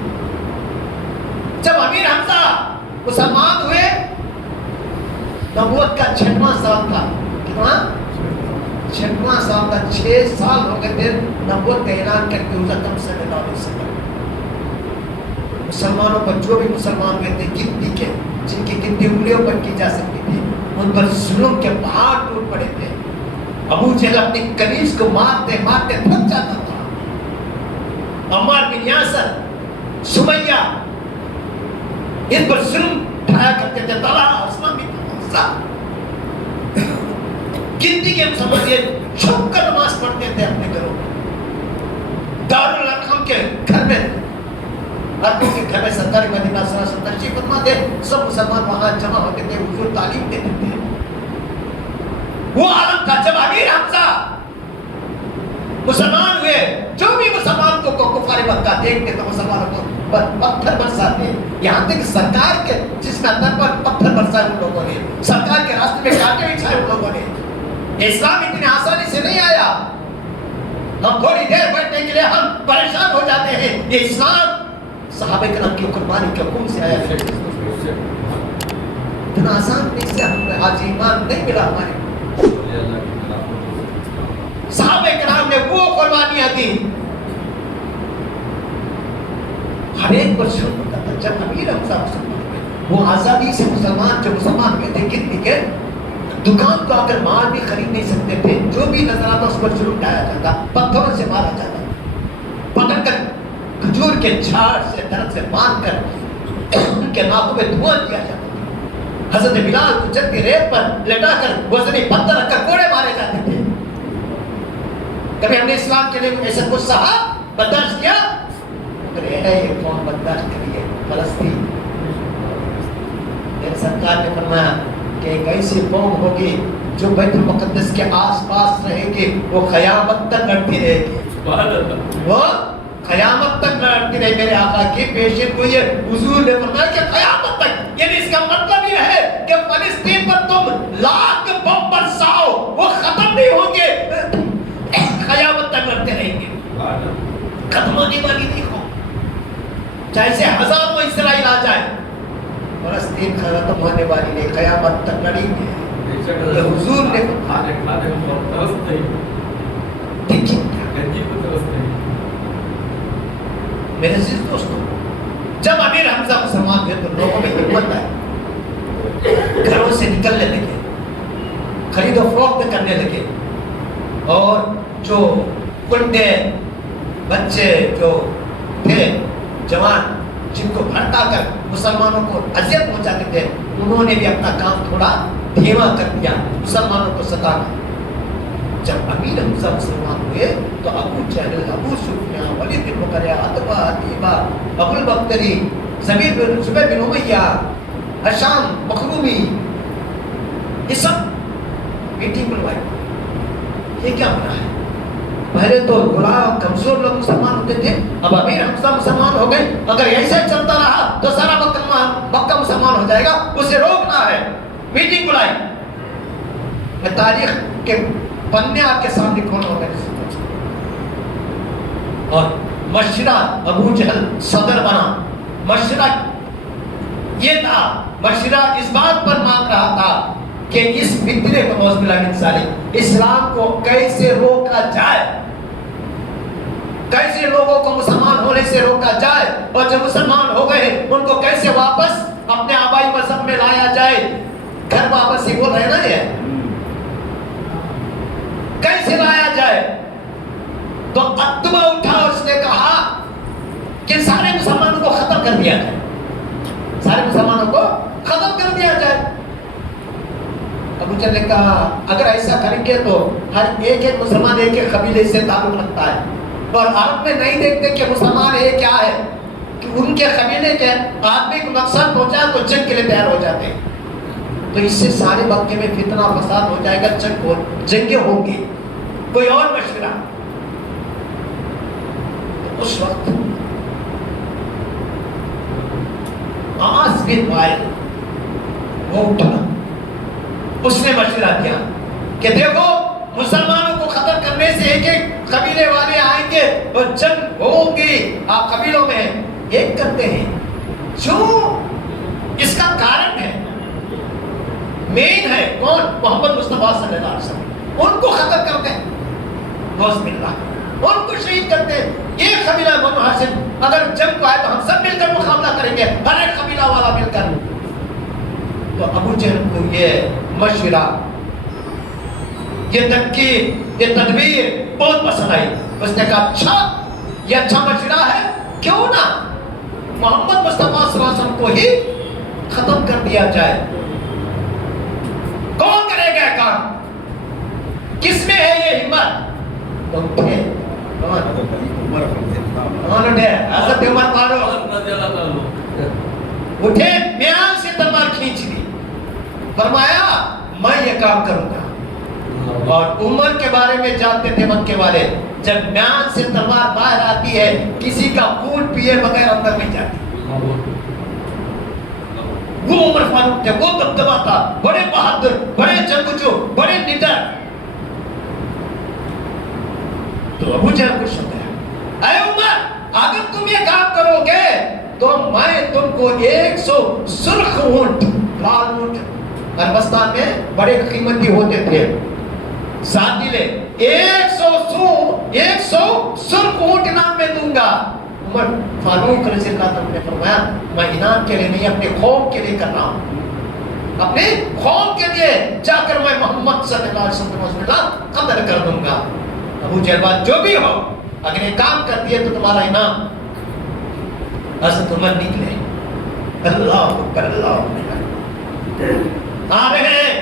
جب امیر حمزہ مسلمان ہوئے، نبوت کا 6واں سال تھا، کتنا؟ 6واں سال تھا، 6 سال ہو گئے تھے نبوت کا اعلان کر کے حضرت اکرم صلی اللہ علیہ وسلم۔ مسلمانوں پر جو بھی مسلمان ہوئے تھے گنتی کے، جن کی گنتی انگلیوں پر کی جا سکتی تھی، ان پر ظلم کے پہاڑ ٹوٹ پڑے تھے۔ ابو جہل اپنی کنیز کو مارتے مارتے تھک جاتا تھا. عمار بن یاسر, سمیہ ان پر ظلم ڈھایا کرتے تھے. طلحہ, عثمان بن عفان گنتی کے مسلمان یہ چھپ کر نماز پڑھتے تھے اپنے گھروں میں. دارالارقم کے گھر میں, ارقم کے گھر میں سرکار مدینہ صلی اللہ علیہ وسلم تشریف فرما تھے. سب مسلمان وہاں جمع ہوتے تھے, حضور تعلیم دیتے تھے. وہ عالم تھا جب امیر حمزہ مسلمان ہوئے, جو بھی مسلمان کو کفار مکہ دیکھتے تو مسلمانوں کو پتھر برساتے. یہاں تک سرکار کے جس میں اندر پر پتھر برسائے ان لوگوں نے, سرکار کے راستے میں کانٹے بچھائے ان لوگوں نے. اسلام اتنی آسانی سے نہیں آیا. ہم تھوڑی دیر بیٹھنے کے لیے ہم پریشان ہو جاتے ہیں. یہ اسلام صحابہ کرام کی قربانی کے حکم سے آیا ہے. اتنا آسان نہیں سے ہمیں آج ایمان نہیں ملا. ہمارے صحابہ کرام نے وہ قربانیاں دی. ہر ایک پر شروع ہوتا تھا. جب امیر حمزہ مسلمان ہوئے, وہ آزادی سے مسلمان جو مسلمان کہتے گنتی کے دکان کو اگر مال بھی خرید نہیں سکتے تھے, جو بھی نظر آتا اس پر ضرور ڈایا جاتا, پتھروں سے مارا جاتا, پکڑ کر کھجور کے جھاڑ سے درخت سے باندھ کر ان کے ناکوں میں دھواں دیا جاتا. حضرت بلال کو جنگی ریت پر لٹا کر وزنی پتھر رکھ کر کوڑے مارے جاتے تھے. کبھی ہم نے اسلام کے لیے ایسا کچھ سہا, برداشت کیا؟ اگر یہ قوم برداشت کریے فلسطین. میرے سرکار نے فرمایا کہ ایک ایسی قوم ہوگی جو بیت المقدس کے آس پاس رہے گی, وہ قیامت تک لڑتی رہے گی. وہ قیامت تک لڑتی رہے. میرے آقا کی پیشن کو یہ حضور نے فرمایا کہ قیامت تک, یعنی اس کا مطلب یہ ہے کہ فلسطین پر تم لاکھ بم برساؤ وہ ختم نہیں ہوں گے, قیامت تک لڑتے رہیں گے. ختم ہونے والی نہیں ہو, چاہے سے ہزاروں اسرائیل آ جائے, فلسطین ختم ہونے والی نہیں, قیامت تک لڑیں گے. حضور نے میرے عزیز دوستوں, جب امیر حمزہ مسلمان ہوئے تو لوگوں میں ہمت آئی, گھروں سے نکلنے لگے, خرید و فروخت کرنے لگے, اور جو کنڈے بچے جو تھے جوان جن کو بھڑکا کر مسلمانوں کو اذیت پہنچاتے تھے, انہوں نے بھی اپنا کام تھوڑا دھیما کر دیا مسلمانوں کو ستانا. جب امیر حمزہ مسلمان ہوئے تو ابو جہل, ابو سفیان, ولید بن مغیرہ, عتبہ, عتیبہ, ابو البختری, زبیر بن امیہ, ہشام مخزومی, یہ سب میٹنگ بلوائی. یہ کیا بنا ہے؟ پہلے تو غلام کمزور لوگ مسلمان ہوتے تھے, اب امیر حمزہ مسلمان ہو گئے. اگر ایسے چلتا رہا تو سارا مکہ مسلمان ہو جائے گا, اسے روکنا ہے. میٹنگ بلائی. میں تاریخ کے پنے آپ کے سامنے کھولنا ہوگا, اور مشورہ ابو جہل صدر بنا. مشورہ یہ تھا, مشورہ اس بات پر مانگ رہا تھا کہ اس فتنے کو نعوذ باللہ من ذالک اسلام کو کیسے روکا جائے, کیسے لوگوں کو مسلمان ہونے سے روکا جائے, اور جب مسلمان ہو گئے ان کو کیسے واپس اپنے آبائی مذہب میں لایا جائے. گھر واپس ہی بول رہے نا, یہ کیسے لایا جائے. تو عتبہ اٹھا, اس نے کہا کہ سارے مسلمانوں کو ختم کر دیا جائے, سارے مسلمانوں کو ختم کر دیا جائے. ابو جہل نے کہا اگر ایسا کریں گے تو ہر ایک مسلمان ایک قبیلے سے تعلق رکھتا ہے, اور عرب میں نہیں دیکھتے کہ مسلمان ہے کیا ہے, کہ ان کے قبیلے کے آدمی کو نقصان پہنچا تو جنگ کے لیے تیار ہو جاتے ہیں. تو اس سے سارے مکے میں فتنہ فساد ہو جائے گا, جنگیں ہوں گی. کوئی اور مشورہ؟ اس وقت عاص بن وائل وہ اٹھا, اس نے مشورہ دیا کہ دیکھو مسلمانوں کو ختم کرنے سے ایک ایک قبیلے والے آئیں گے اور جنگ ہوگی. آپ قبیلوں میں ایک کرتے ہیں, جو اس کا کارن ہے, مین ہے کون, محمد مصطفیٰ صلی اللہ علیہ وسلم, ان کو ختم کرتے ہیں. نعوذ باللہ, ان کو شہید کرتے ہیں. ایک قبیلہ بنو ہاشم, اگر جنگ کو آئے تو ہم سب مل کر مقابلہ کریں گے, ہر ایک قبیلہ والا مل کر. تو ابو جہل کو یہ مشورہ یہ تنقید، یہ تدبیر بہت پسند آئی. اس نے کہا اچھا یہ اچھا مشورہ ہے، کیوں نہ محمد مصطفیٰ صلی اللہ علیہ وسلم کو ہی ختم کر دیا جائے. کون کرے گا کام؟ کس میں ہے یہ ہمت؟ تم تھے. کون اٹھے؟ حضرت عمر فاروق اٹھے، میان سے تلوار کھینچ دی، فرمایا میں یہ کام کروں گا. اور عمر کے بارے میں جانتے تھے مکے والے، جب میان سے تلوار باہر آتی ہے کسی کا خون پیے بغیر اندر نہیں جاتی. وہ عمر فاروق تھے، وہ دبدبا تھا، بڑے بہادر، بڑے جنگجو، بڑے نڈر. تو ابو جہل کو شک ہے، اے عمر اگر تم یہ کام کرو گے تو میں تم کو 100 سرخ اونٹ، لال اونٹ عربستان میں بڑے قیمتی ہوتے تھے، ساتھی لے 100 سرخ اونٹ انعام میں دوں گا. عمر فاروق رضی اللہ عنہ نے فرمایا میں انعام کے لیے نہیں، اپنے قوم کے لیے کر رہا ہوں، اپنے قوم کے لیے جا کر میں محمد صلی اللہ علیہ وسلم کا قدر کر دوں گا. ابو جہل بات جو بھی ہو، اگر یہ کام کر دیے تو تمہارا انعام. حضرت عمر نکلے، اللہ اکبر، اللہ اکبر، آ رہے ہیں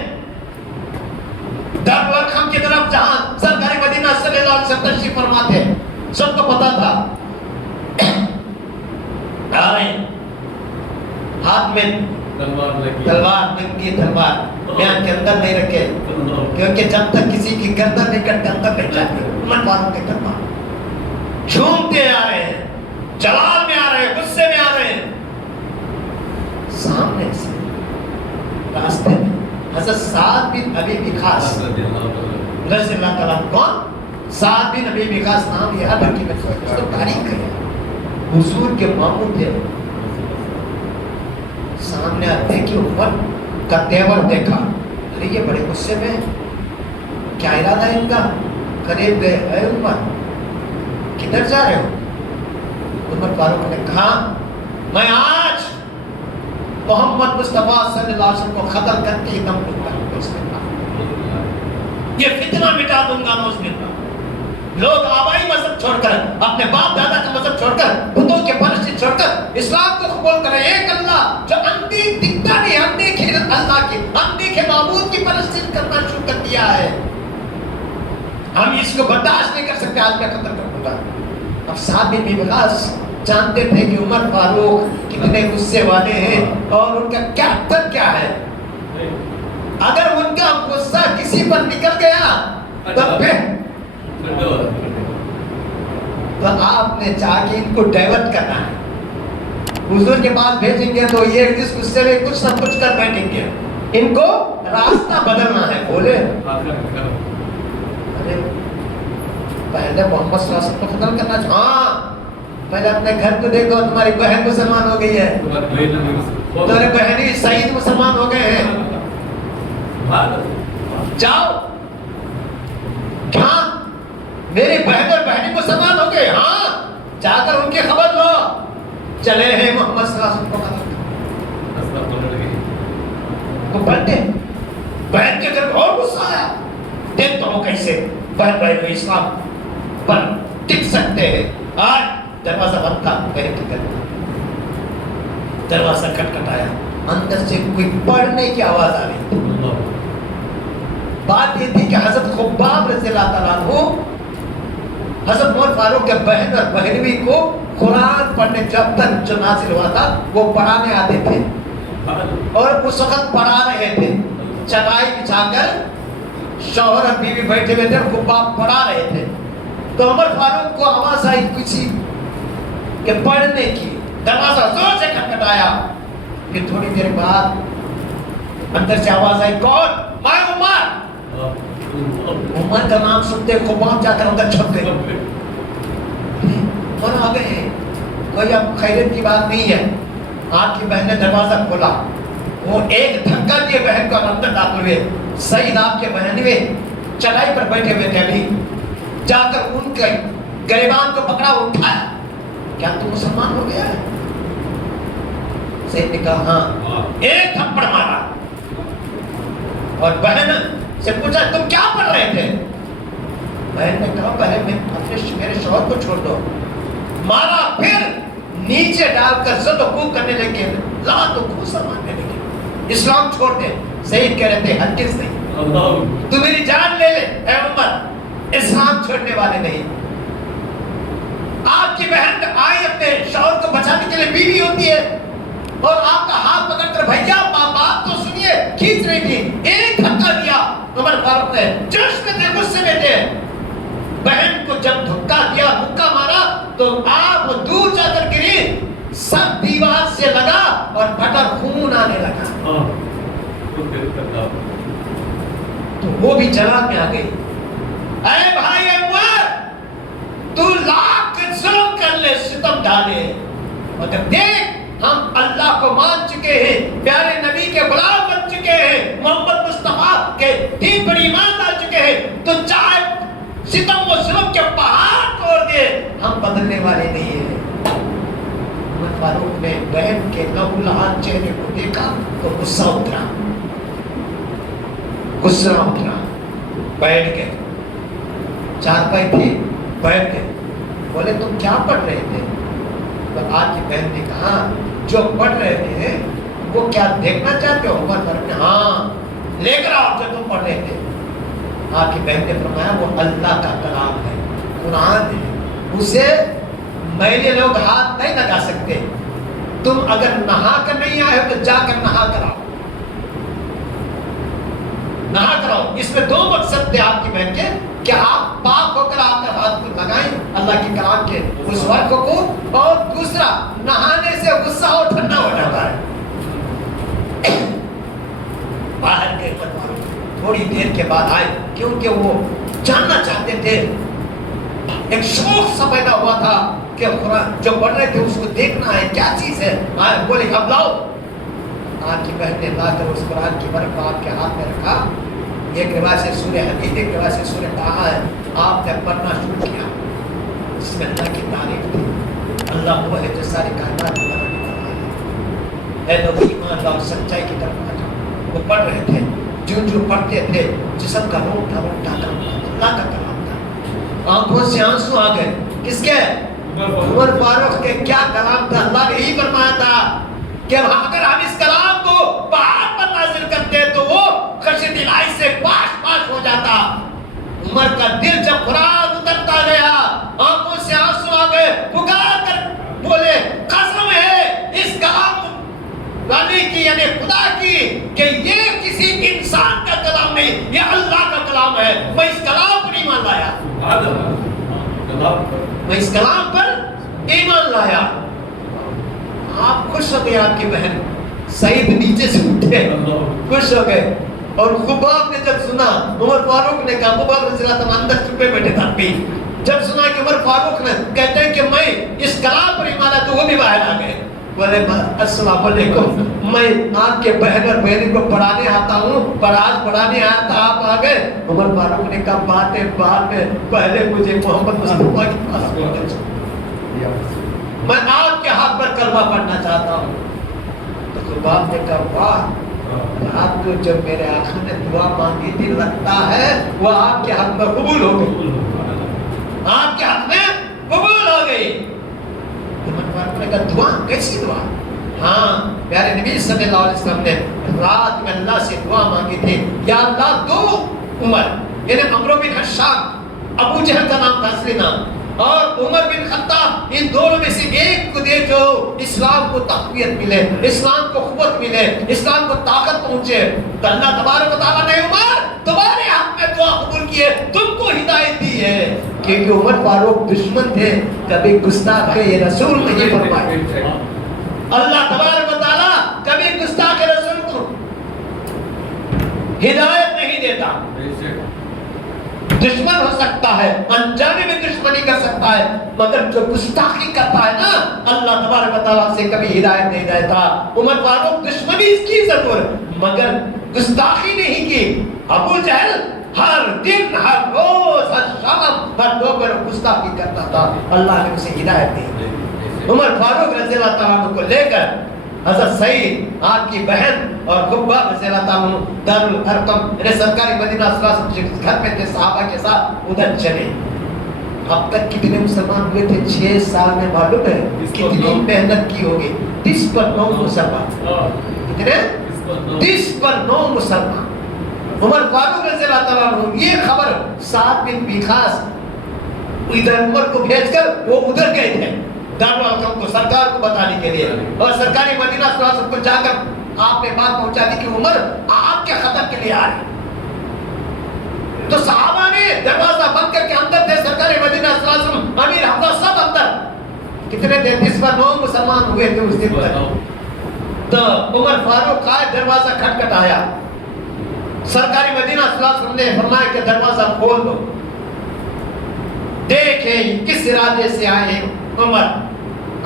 دار الارقم کی طرف جہاں سرکار مدینہ صلی اللہ علیہ وسلم تشریف فرما تھے. سب کو پتا تھا آ رہے ہیں، ہاتھ میں تلوار، ننگی تلوار، بیان کے اندر نہیں رکھے، کیونکہ جب تک کسی کی گردن نہیں کٹتے اندر نہیں جاتے. عمر فاروق کے تلوار جھومتے آ رہے ہیں، جلال میں آ رہے ہیں، غصے میں آ رہے ہیں. سامنے سے راستے میں حضرت سعد بن ابی وقاص رضی اللہ تعالیٰ. کون؟ سعد بن ابی وقاص نام یہ ہر لڑکی میں اس کو تاریخ ہے، حضور کے ماموں تھے. سامنے آتے کہ عمر کا تیور دیکھا، ارے یہ بڑے غصے میں، کیا ارادہ ہے ان کا؟ قریب گئے، اے عمر کدھر جا رہے ہو؟ عمر فاروق نے کہا میں آج محمد مصطفیٰ صلی اللہ علیہ وسلم کو ختم کر کے دم لوں گا. یہ فتنہ مٹا دوں گا. نوز باللہ، لوگ آبائی مذہب چھوڑ کر، اپنے باپ دادا کا مذہب چھوڑ کر، بتوں کے پرستی چھوڑ کر اسلام کو قبول کریں. ایک اللہ جو اندھی دکھتا نہیں، اندھی اللہ کی، اندھی کے معبود کی پرستی کرنا شروع کر دیا ہے. ہم اس کو برداشت نہیں کر سکتے، آج میں قتل کر دوں. اب سعد بن وقاص جانتے تھے کہ عمر فاروق کتنے غصے والے ہیں اور ان کا کیریکٹر کیا ہے. اگر ان کا غصہ کسی پر نکل گیا تو آپ نے چاہ کے ان کو ڈائیورٹ کرنا ہے. حضور کے پاس بھیجیں گے تو یہ اس غصے میں کچھ نہ کچھ کر بیٹھیں گے. ان کو راستہ بدلنا ہے. بولے ارے پہلے محمد صلی اللہ علیہ وسلم کو ختم کرنا چاہیے. ہاں پہلے اپنے گھر کو دیکھو، تمہاری بہن مسلمان ہو گئی ہے، تمہارے بہنی سعید مسلمان ہو گئے ہیں. جاؤ کہاں میری بہن اور بہنی مسلمان ہو گئے، ہاں جا کر ان کی خبر لو. چلے ہیں محمد صلی اللہ علیہ وسلم کو تو پلٹے. بہن کے گھر اور غصہ آیا، دیکھتا ہوں کیسے بہن بھائی کو اسلام پر ٹک سکتے ہیں. آج دروازہ بند تھا، بہن کے گھر دروازہ کھٹکھٹایا، اندر سے کوئی پڑھنے کی آواز آ رہی تھی. بات یہ تھی کہ حضرت خباب رضی اللہ تعالیٰ عنہ حضرت عمر فاروق کے بہن اور بہنوی کو قرآن پڑھنے جب تک جو نازل ہوا تھا وہ پڑھانے آتے تھے اور اس وقت پڑھا رہے تھے. چٹائی بچھا کر شوہر اور بیوی بیٹھے ہوئے تھے اور خباب پڑھا رہے تھے. تو عمر فاروق کو آواز آئی کسی کہ پڑھنے کی. دروازہ زور سے کھٹکھٹایا. پھر تھوڑی دیر بعد اندر سے آواز آئی، کون؟ میں عمر. عمر کا نام سنتے خباب جا کر اندر چھپ گئے. عمر آ گئے ہیں، کوئی اب خیریت کی بات نہیں ہے. آپ کی بہن نے دروازہ کھولا، وہ ایک دھکا دیے بہن کو اندر داخل ہوئے. سعید آپ کے بہن ہوئے چڑھائی پر بیٹھے ہوئے تھے، ابھی جا کر ان کے گریبان کو پکڑا، اٹھایا. کیا تو مسلمان ہو گیا ہے؟ سعید نے کہا ہاں. ایک تھپڑ مارا اور بہن سے پوچھا تم کیا پڑھ رہے تھے؟ بہن نے کہا پہلے میرے شوہر کو چھوڑ دو. مارا، پھر نیچے ڈال کر زد و کو کرنے لگے، لات و گھوسا مارنے لگے. اسلام چھوڑ دے. سعید کہہ رہے تھے ہرگز نہیں، تو میری جان لے لے اے عمر، اسلام چھوڑنے والے نہیں. آپ کی بہن آئی اپنے شوہر کو بچانے کے لیے، بیوی ہوتی ہے، اور آپ کا ہاتھ پکڑ کر بھیا بات تو سنیے کھینچ رہی تھی، ایک دھکا دیا عمر فاروق نے، جوش میں تھے، غصے میں تھے. بہن کو جب دھکا دیا، مکہ مارا، تو آپ دور جا کر گری، سب دیوار سے لگا اور پھٹا خون آنے لگا. تو وہ بھی جلال میں آ گئی. اے بھائی عمر، تو لاکھ ظلم کر لے، ستم ڈالے، مگر دیکھ ہم اللہ کو مان چکے ہیں، پیارے نبی کے غلام بن چکے ہیں، محمد مصطفیٰ کے دین پر ایمان ڈال چکے ہیں. تو چاہے ستم و ظلم کے پہاڑ توڑ دے، ہم بدلنے والے نہیں ہیں. عمر فاروق نے بہن کے لہو لہان چہرے کو دیکھا تو غصہ اترا، غصہ اترا. بیٹھ گئے، چارپائی تھی، بیٹھ گئے. بولے تم کیا پڑھ رہے تھے؟ تو آج کی بہن نے کہا جو پڑھ رہے تھے وہ کیا دیکھنا چاہتے ہو؟ عمر فاروق نے ہاں لے کر آؤ جو تم پڑھ رہے تھے. آپ کی بہن نے فرمایا وہ اللہ کا کلام ہے، قرآن ہے، اسے میلے لوگ ہاتھ نہیں لگا سکتے. تم اگر نہا کر نہیں آئے ہو تو جا کر نہا کر آؤ، نہا کر آؤ. اس میں دو مقصد تھے آپ کی بہن کے کہ آپ پاک ہو کر آپ کا ہاتھ کو لگائیں اللہ کے کلام کے اس وقت کو، اور دوسرا نہانے سے غصہ ہو ٹھنڈا ہو جاتا ہے. باہر کے تھوڑی دیر کے بعد آئے کیونکہ وہ جاننا چاہتے تھے. ایک شوق سا پیدا ہوا تھا کہ قرآن جو پڑھ رہے تھے اس کو دیکھنا ہے کیا چیز ہے. آئے بولے اب لاؤ. آپ کی بہن نے لا کر اس قرآن کی برف آپ کے ہاتھ میں رکھا. ایک روایت سے سورہ حدید، ایک روایت سے سورہ طٰہٰ ہے. آپ نے پڑھنا شروع کیا جس میں اللہ کی تعریف تھی. اللہ وہ ہے جو ساری کائنات کو بنانے والا ہے. اے لوگ ایمان لاؤ، سچائی کی طرف آ جاؤ. وہ پڑھ رہے تھے، جو پڑھتے تھے جسم کا روٹا روٹا کام اللہ کا کلام تھا. آنکھوں سے آنسو آ گئے. کس کے؟ عمر فاروق کے. کیا کلام تھا؟ اللہ نے یہی فرمایا تھا کہ اگر ہم اس کلام کو پہاڑ پر نازل کرتے تو وہ خشت الہی سے پاش پاش ہو جاتا. عمر کا دل جب قرآن اترتا گیا، آنکھوں سے آنسو آ گئے. پکار کر بولے قسم ہے اس کلام والے کی، یعنی خدا کی، کہ یہ کسی انسان کا کلام نہیں، یہ اللہ کا کلام ہے. میں اس کلام پر ایمان لایا، میں اس کلام پر ایمان لایا. آپ خوش ہو گئے. آپ کی بہن سعید نیچے سے اٹھے، خوش ہو گئے. اور خباب نے جب سنا، عمر فاروق نے کہا، خباب رضی اللہ عنہ اندر چھپے بیٹھے تھے، جب سنا کہ عمر فاروق نے کہتے ہیں کہ میں اس کلام پر ایمان لایا تو وہ بھی باہر آ گئے. بولے السلام علیکم، میں آپ کے بہن اور بہنی کو پڑھانے آتا ہوں، پر آج پڑھانے آیا تھا آپ آ گئے. عمر فاروق نے کہا باتیں بعد میں، پہلے مجھے محمد مصطفیٰ کی پاس پہنچنا چاہیے، میں آپ کے ہاتھ پر کلمہ پڑھنا چاہتا ہوں. تو خباب نے کہا واہ، آپ کو جب میرے آقا نے دعا مانگی تھی لگتا ہے وہ آپ کے حق میں قبول ہو گئی، آپ کے حق میں قبول ہو گئی. عمر فاروق نے کہا دعا کیسی دعا؟ ہاں پیارے نبی صلی اللہ علیہ وسلم نے رات میں اللہ سے دعا مانگی تھی، یا اللہ دو عمر، یعنی عمرو بن حشام، ابو جہل کا نام تھا اصلی نام، اور عمر بن خطاب، ان دونوں میں سے ایک کو دے جو اسلام کو تقویت ملے، اسلام کو قوت ملے، اسلام کو طاقت پہنچے. تو اللہ تبارک و تعالیٰ نے عمر تمہارے حق میں دعا قبول کی ہے، تم کو ہدایت دی ہے. کیونکہ عمر فاروق دشمن تھے، کبھی گستاخ رسول نہیں فرمائے. اللہ تبارک و تعالیٰ کبھی گستاخ رسول کو ہدایت نہیں دیتا. دشمن ہو سکتا ہے، انجانے میں دشمنی کر سکتا ہے، مگر جو گستاخی کرتا ہے نا، اللہ تبارک و تعالیٰ سے کبھی ہدایت نہیں دیتا. عمر فاروق دشمنی اس کی ضرور، مگر گستاخی نہیں کی. ابو جہل ہر دن، ہر روز، ہر شام، ہر دوپہر گستاخی کرتا تھا، اللہ نے اسے ہدایت دی. عمر فاروق رضی اللہ تعالیٰ عنہ کو لے کر حضرت سعید آپ کی بہن اور خباب رضی اللہ تعالیٰ عنہ دارالارقم یعنی سرکاری مدینہ صلی اللہ علیہ وسلم گھر میں تھے صحابہ کے ساتھ ادھر چلے. اب تک کتنے مسلمان ہوئے تھے 6 سال میں معلوم ہے کتنی محنت کی ہوگی. 30 پر 9 مسلمان. کتنے؟ 30 پر 9 مسلمان. عمر فاروق رضی اللہ تعالیٰ عنہ یہ خبر 7 بن بیخاس ادھر عمر کو بھیج کر وہ ادھر گئے تھے دارالارقم کو سرکار کو بتانے کے لیے, اور سرکاری مدینہ صلی اللہ علیہ وسلم کو جا کر آپ نے بات پہنچا دی کہ عمر آپ کے خطر کے لیے آ رہے. تو صحابہ نے دروازہ بند کر کے اندر تھے سرکاری مدینہ صلی اللہ علیہ وسلم, امیر حمزہ سب اندر. کتنے تھے؟ 30 پر 9 مسلمان ہوئے تھے اس دن تک. تو عمر فاروق کا دروازہ کھٹکھٹایا. سرکاری مدینہ صلی اللہ علیہ وسلم نے فرمایا کہ دروازہ کھول دو. دیکھیں کس ارادے سے آئے ہیں عمر.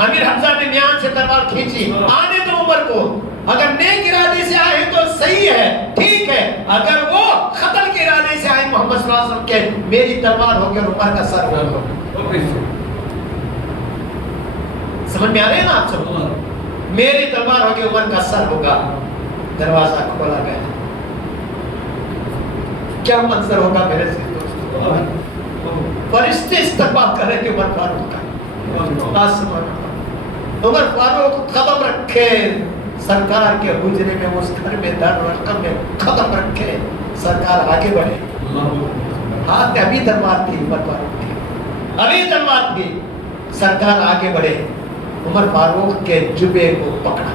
امیر حمزہ نے میان سے تلوار کھینچی. آنے دو عمر کو. اگر نیک ارادے سے آئے تو صحیح ہے, ٹھیک ہے. اگر وہ قتل کے ارادے سے آئے محمد صلی اللہ علیہ وسلم کے, میری تلوار ہوگی اور عمر کا سر ہوگا. سمجھ میں آ رہے ہیں نا آپ سب؟ میری تلوار ہوگی عمر کا سر ہوگا. دروازہ کھولا گیا. کیا منظر ہوگا میرے دوستو؟ فرشتے استقبال کر رہے کہ عمر فاروق کا. عمر فاروق قدم رکھے سرکار کے حجرے میں, اس گھر میں دارالارقم میں قدم رکھے. سرکار آگے بڑھے. ہاتھ میں ابھی تلوار تھی عمر فاروق کی, ابھی تلوار تھی. سرکار آگے بڑھے, عمر فاروق کے جبے کو پکڑا,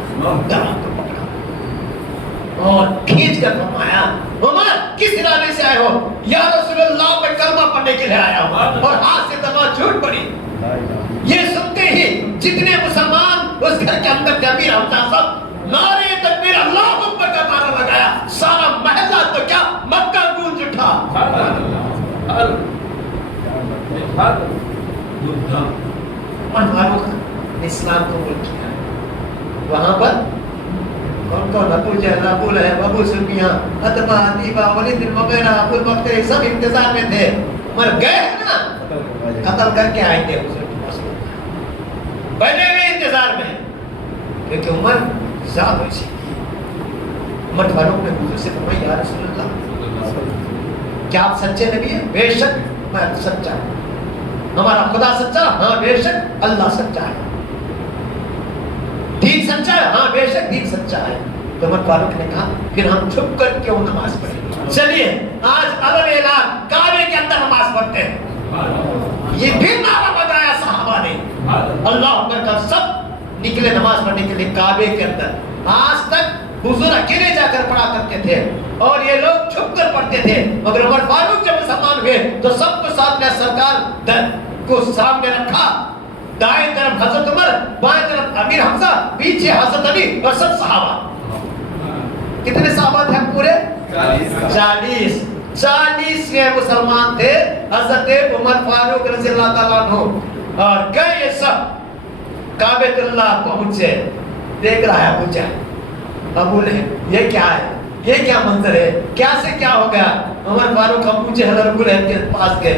گلا کو پکڑا اور کھینچ کر فرمایا عمر کس ارادے سے آئے ہو؟ یا رسول اللہ میں کلمہ پڑھنے کے لیے آیا ہوں. اور ہاتھ سے تلوار چھوٹ پڑی. یہ سنتے ہی جتنے مسلمان اس گھر کے اندر تھے, امیر حمزہ سب نعرے تکبیر اللہ اکبر کا نعرہ لگایا. سارا محلہ تو کیا مکہ گونج اٹھا. عمر فاروق نے اسلام کو قبول کیا. وہاں پر کون کون؟ ابو جہل, ابو لہب, ابو سفیان, عتبہ, عتیبہ, ولید بن مغیرہ, ابو بکر, سب انتظار میں تھے. عمر گئے نا, قتل کر کے آئیں گے بنے ہوئے انتظار میں, کیونکہ عمر ذات ویسی تھی. عمر فاروق نے حضور سے فرمایا یا رسول اللہ کیا آپ سچے نبی ہیں؟ بے شک میں سچا ہوں. ہمارا خدا سچا؟ ہاں بے شک اللہ سچا ہے. دین سچا ہے؟ ہاں بے شک دین سچا ہے. تو عمر فاروق نے کہا پھر ہم چھپ کر کیوں نماز پڑھیں؟ چلیے آج علم اعلان کعبے کے اندر نماز پڑھتے ہیں. یہ بھی نعرہ بجایا صحابہ نے, اللہ اکبر کا. سب نکلے نماز پڑھنے کے لیے کعبے کے اندر. آج تک حضور اکیلے جا کر پڑھا کرتے تھے اور یہ لوگ چھپ کر پڑھتے تھے, مگر عمر فاروق جب مسلمان ہوئے تو سب کو ساتھ میں سرکار کو سامنے رکھا. دائیں طرف حضرت عمر, بائیں طرف امیر حمزہ, پیچھے حضرت علی اور سب صحابہ. کتنے صحابہ تھے پورے؟ 40 مسلمان تھے. حضرت عمر فاروق رضی اللہ تعالیٰ عنہ اور گئے سب کعبۃ اللہ پہنچے. دیکھ رہا ہے ابو جہل, ابو لہب, یہ کیا ہے, یہ کیا منظر ہے, کیا سے کیا ہو گیا. عمر فاروق ابو جہل اور ابو لہب کے پاس گئے.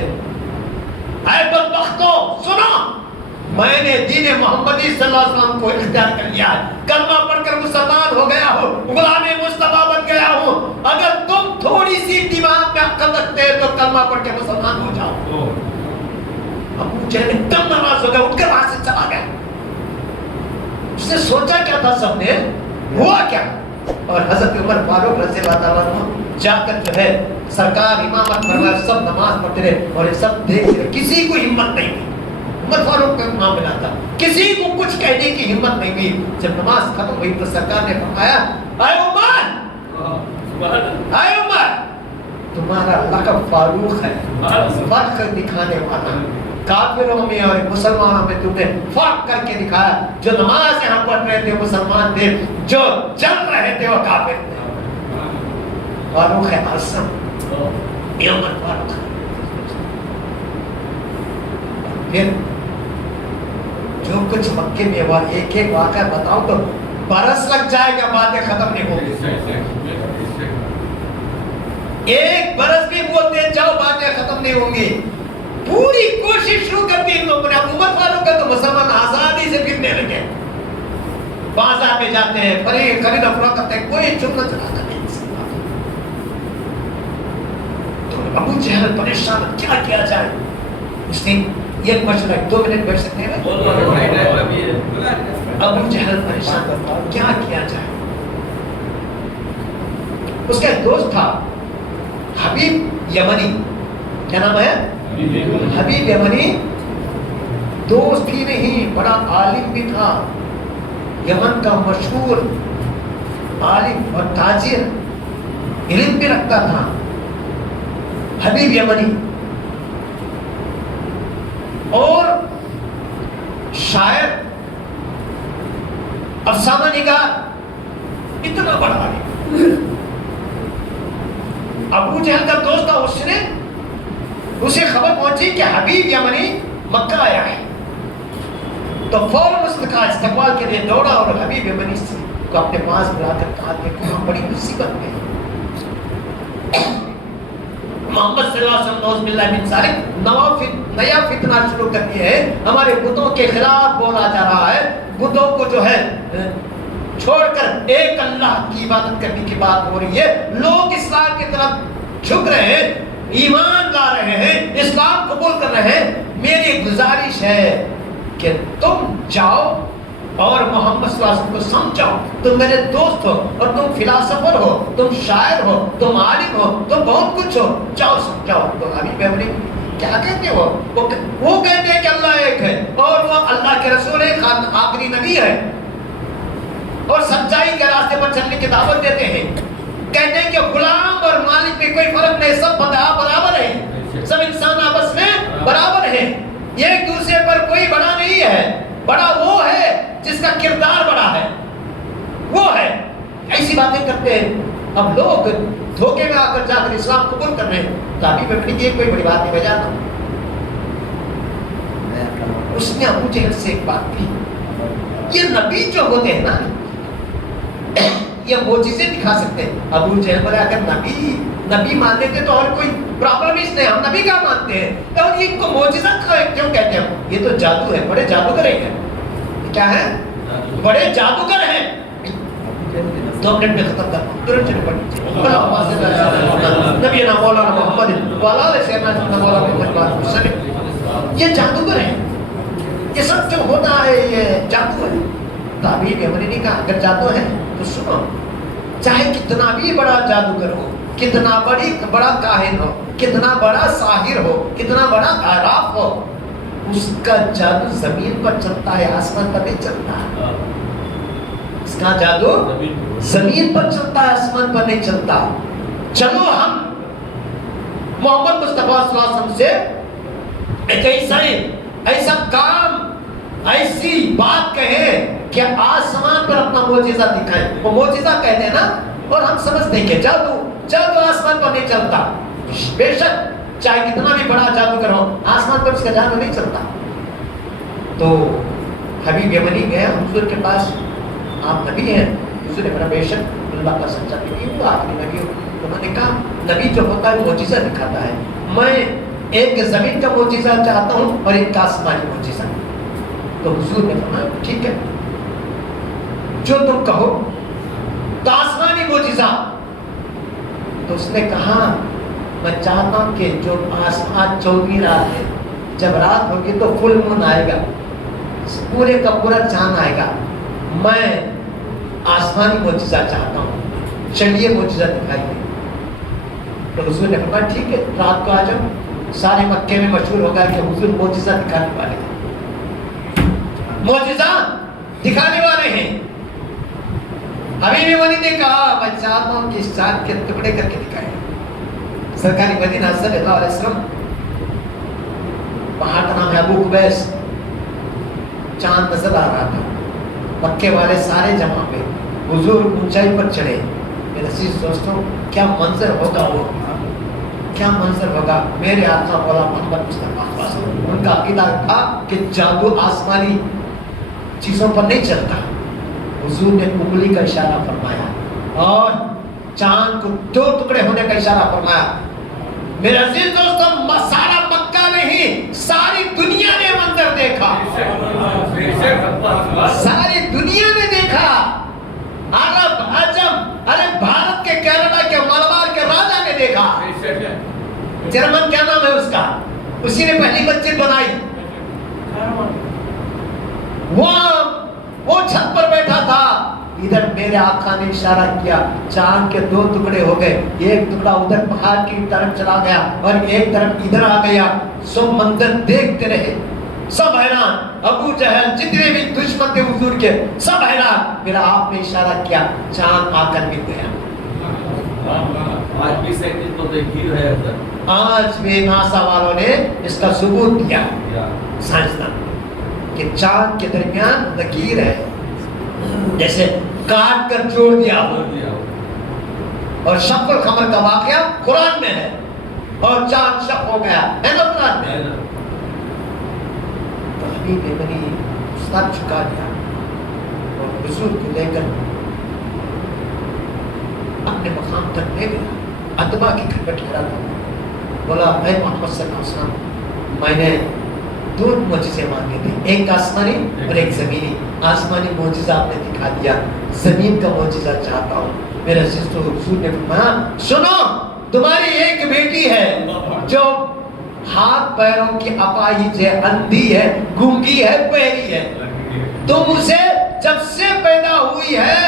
اے بدبختو سنو, میں نے دین محمدی صلی اللہ علیہ وسلم کو اختیار کر لیا ہے, کلمہ پڑھ کر مسلمان ہو گیا ہوں, غلام مصطفیٰ بن گیا ہوں. اگر تم تھوڑی سی دماغ میں عقل رکھتے تو کلمہ پڑھ کے مسلمان ہو جاؤ. ابو جہل ایک دم ناراض ہو گیا, اٹھ کر وہاں سے چلا گیا. اس نے سوچا کیا تھا سب نے, ہوا کیا. اور حضرت عمر فاروق رضی اللہ تعالیٰ عنہ جا کر جو ہے سرکار امامت فرمائے, سب نماز پڑھتے رہے اور یہ سب دیکھ رہے, کسی کو ہمت نہیں ہوئی. عمر فاروق کا معاملہ تھا, کسی کو کچھ کہنے کی ہمت نہیں ہوئی. جب نماز ختم ہوئی تو سرکار نے فرمایا اے عمر, اے عمر, تمہارا لقب فاروق ہے, فرق دکھانے والا. کافروں میں اور مسلمانوں میں تم نے فرق کر کے دکھایا. جو نماز یہاں پڑھ رہے تھے مسلمان تھے, جو چل رہے تھے وہ کافر تھے. فاروق ہے اعظم, یہ عمر فاروق ہے. پھر جو کچھ مکے میں ہوا, ایک ایک واقعہ بتاؤ تو برس لگ جائے گا, باتیں ختم نہیں ہوگی. ایک برس بھی بولتے جاؤ باتیں ختم نہیں ہوں گی. پوری کوشش شروع کر دی ان لوگوں نے. اب عمر فاروق کا تو مسلمان آزادی سے پھرنے لگے. بازار میں جاتے ہیں، خرید و فروخت کرتے ہیں، کوئی چمنا چلاتا نہیں۔ تو ابو جہل پریشان، کیا کیا جائے؟ اس نے ایک مشورہ، 2 منٹ بیٹھ سکتے ہیں؟ ابو جہل پریشان، کیا کیا جائے؟ اس کا ایک دوست تھا حبیب یمنی، کیا نام ہے؟ حبیب یمنی۔ دوست ہی نہیں، بڑا عالم بھی تھا، یمن کا مشہور عالم اور تاجر، علم بھی رکھتا تھا حبیب یمنی، اور شاعر، افسانہ نگار، اتنا بڑا عالم۔ ابو جہل کا دوست تھا، اسے خبر پہنچی کہ حبیب یمنی مکہ آیا ہے، تو فوراً اس کا استقبال کے لیے دوڑا اور حبیب یمنی سے کو اپنے پاس بلا کر کہا کہ ہم بڑی مصیبت میں ہیں، محمد صلی اللہ علیہ وسلم نعوذ باللہ من ذالک نیا فتنہ شروع کر دیا ہے، ہمارے بتوں کے خلاف بولا جا رہا ہے، بتوں کو جو ہے چھوڑ کر ایک اللہ کی عبادت کرنے کی بات ہو رہی ہے، لوگ اسلام کی طرف جھک رہے ہیں، ایمان لا رہے ہیں، اسلام قبول کر رہے ہیں، میری گزارش ہے کہ تم جاؤ اور محمد صلی اللہ علیہ وسلم کو سمجھاؤ، تم میرے دوست ہو اور تم فلاسفر ہو، تم شاعر ہو، تم عالم ہو، تم بہت کچھ ہو، جاؤ سمجھاؤ۔ تو حبیب یمنی کیا کہتے ہو؟ وہ کہتے ہیں کہ اللہ ایک ہے اور وہ اللہ کے رسول ہے، آخری نبی ہے، اور سچائی کے راستے پر چلنے کی دعوت دیتے ہیں، کہتے ہیں کہ غلام اور مالک میں کوئی فرق نہیں، سب برابر ہیں، سب انسان آپس میں برابر ہیں، ایک دوسرے پر کوئی بڑا نہیں ہے، بڑا وہ ہے جس کا کردار بڑا ہے، وہ ہے، ایسی باتیں کرتے ہیں۔ اب لوگ دھوکے میں آ کر جا کر اسلام قبول کر رہے ہیں، تو حبیب یمنی کی کوئی بڑی بات نہیں بجاتا۔ اس نے ابو جہل سے ایک بات کی، یہ نبی جو ہوتے ہیں نا، یہ معجزے دکھا سکتے ہیں۔ ابو جہل بولے اگر نبی مانتے تھے تو اور کوئی پرابلم اس نہیں، ہم نبی کا مانتے ہیں، تو ان کو معجزہ کیوں کہتے ہیں؟ یہ تو جادو ہے، بڑے جادوگر ہیں، کیا ہے؟ بڑے جادوگر ہیں۔ 2 منٹ میں ختم کرتا ہوں، ترنت چلے پڑھیں۔ نبینا مولانا محمد وعلی سیدنا مولانا محمد وسلم، یہ جادوگر ہیں، یہ سب جو ہوتا ہے یہ جادو ہے۔ تو حبیب یمنی نے کہا اگر جادو ہے تو سنو، چاہے کتنا بھی بڑا جادوگر ہو، کتنا بڑا کاہن ہو، کتنا بڑا ساحر ہو، کتنا بڑا عراف ہو، اس کا جادو زمین پر چلتا ہے، آسمان پر نہیں چلتا۔ اس کا جادو زمین پر چلتا ہے، آسمان پر نہیں چلتا۔ چلو ہم محمد مصطفیٰ صلی اللہ علیہ وسلم سے ایک ایسا کام، ایسی بات کہیں کہ آسمان پر اپنا معجزہ دکھائیں۔ وہ معجزہ کہتے ہیں نا، اور ہم سمجھتے ہیں کہ جادو آسمان پر نہیں چلتا۔ بے شک چاہے کتنا بھی بڑا جادوگر ہو، آسمان پر اس کا جادو نہیں چلتا۔ تو حبیب یمنی گئے حضور کے پاس، آپ نبی ہیں؟ حضور نے کہا بے شک اللہ کا سچا نبی ہوں، آخری نبی ہوں۔ انہوں نے کہا نبی جو ہوتا ہے معجزہ دکھاتا ہے، میں ایک زمین کا معجزہ چاہتا ہوں اور ایک آسمانی معجزہ۔ تو حضور نے فرمایا ٹھیک ہے، جو تم کہو۔ تو آسمانی معجزہ، تو اس نے کہا میں چاہتا ہوں کہ جو آسمان 14ویں رات ہے، جب رات ہوگی تو فل مون آئے گا، پورے کا پورا چاند آئے گا، میں آسمانی معجزہ چاہتا ہوں، چلیے معجزہ دکھائیے۔ تو حضور نے فرمایا ٹھیک ہے، رات کو آ جاؤ۔ سارے مکے میں مشہور ہوگا کہ حضور معجزہ دکھانے والے ہیں، معجزہ دکھانے والے ہیں۔ حبیب یمنی نے کہا میں چاہتا ہوں کہ اس چاند کے ٹکڑے کر کے دکھائیں۔ سرکاری مدینہ صلی اللہ علیہ وسلم، پہاڑ کا نام ہے ابو قبیس، چاند نظر آ رہا تھا، مکے والے سارے جمع پہ، حضور اونچائی پر چڑھے۔ میرے عزیز دوستوں کیا منظر ہوگا، وہ کیا منظر ہوگا۔ میرے آقا مولا محمد مصطفیٰ، ان کا عقیدہ تھا کہ جادو آسمانی چیزوں پر نہیں چلتا۔ حضور نے انگلی کا اشارہ فرمایا اور چاند کو 2 ٹکڑے ہونے کا اشارہ فرمایا۔ میرے عزیز دوستوں سارا مکہ نہیں، ساری دنیا نے منظر دیکھا، ساری دنیا نے دیکھا دیکھا عرب عجم، ارے بھارت کے کینیڈا کے ملبار کے راجا نے دیکھا، جرمن کیا نام ہے اس کا، اسی نے پہلی مسجد بنائی، وہ چھت پر بیٹھا تھا، ادھر میرے آقا نے اشارہ کیا، چاند کے 2 ٹکڑے ہو گئے، ایک ٹکڑا ادھر پہاڑ کی طرف چلا گیا اور ایک طرف ادھر آ گیا، سب منظر دیکھتے رہے، سب حیران، ابو جہل جتنے بھی دشمن تھے حضور کے سب حیران، پھر آپ نے اشارہ کیا، چاند آ کر مل گیا۔ آج بھی سائنٹسٹ تو دیکھ ہے، آج بھی ناسا والوں نے اس کا ثبوت دیا، سائنسدان، کہ چاند کے درمیان لکیر ہے، جیسے کاٹ کر جوڑ دیا ہو، اور شق القمر کا واقعہ قرآن میں ہے، اور چاند شق ہو گیا ہے نا قرآن میں، تو حبیب یمنی سر جھکا دیا اور حضور کو لے کر اپنے مقام تک لے گیا، اتباع کے گھر پر ٹھہرا تھا، بولا اے محمد صلی اللہ علیہ وسلم، میں نے 2 معجزے مانگے تھے، ایک آسمانی اور ایک زمینی، آسمانی معجزہ آپ نے دکھا دیا، زمین کا معجزہ چاہتا ہوں۔ میرے عزیز تو حضور نے فرمایا سنو، تمہاری ایک بیٹی ہے جو ہاتھ پیروں کی اپاہج ہے، اندھی ہے، گونگی ہے، بہری ہے، تم اسے جب سے پیدا ہوئی ہے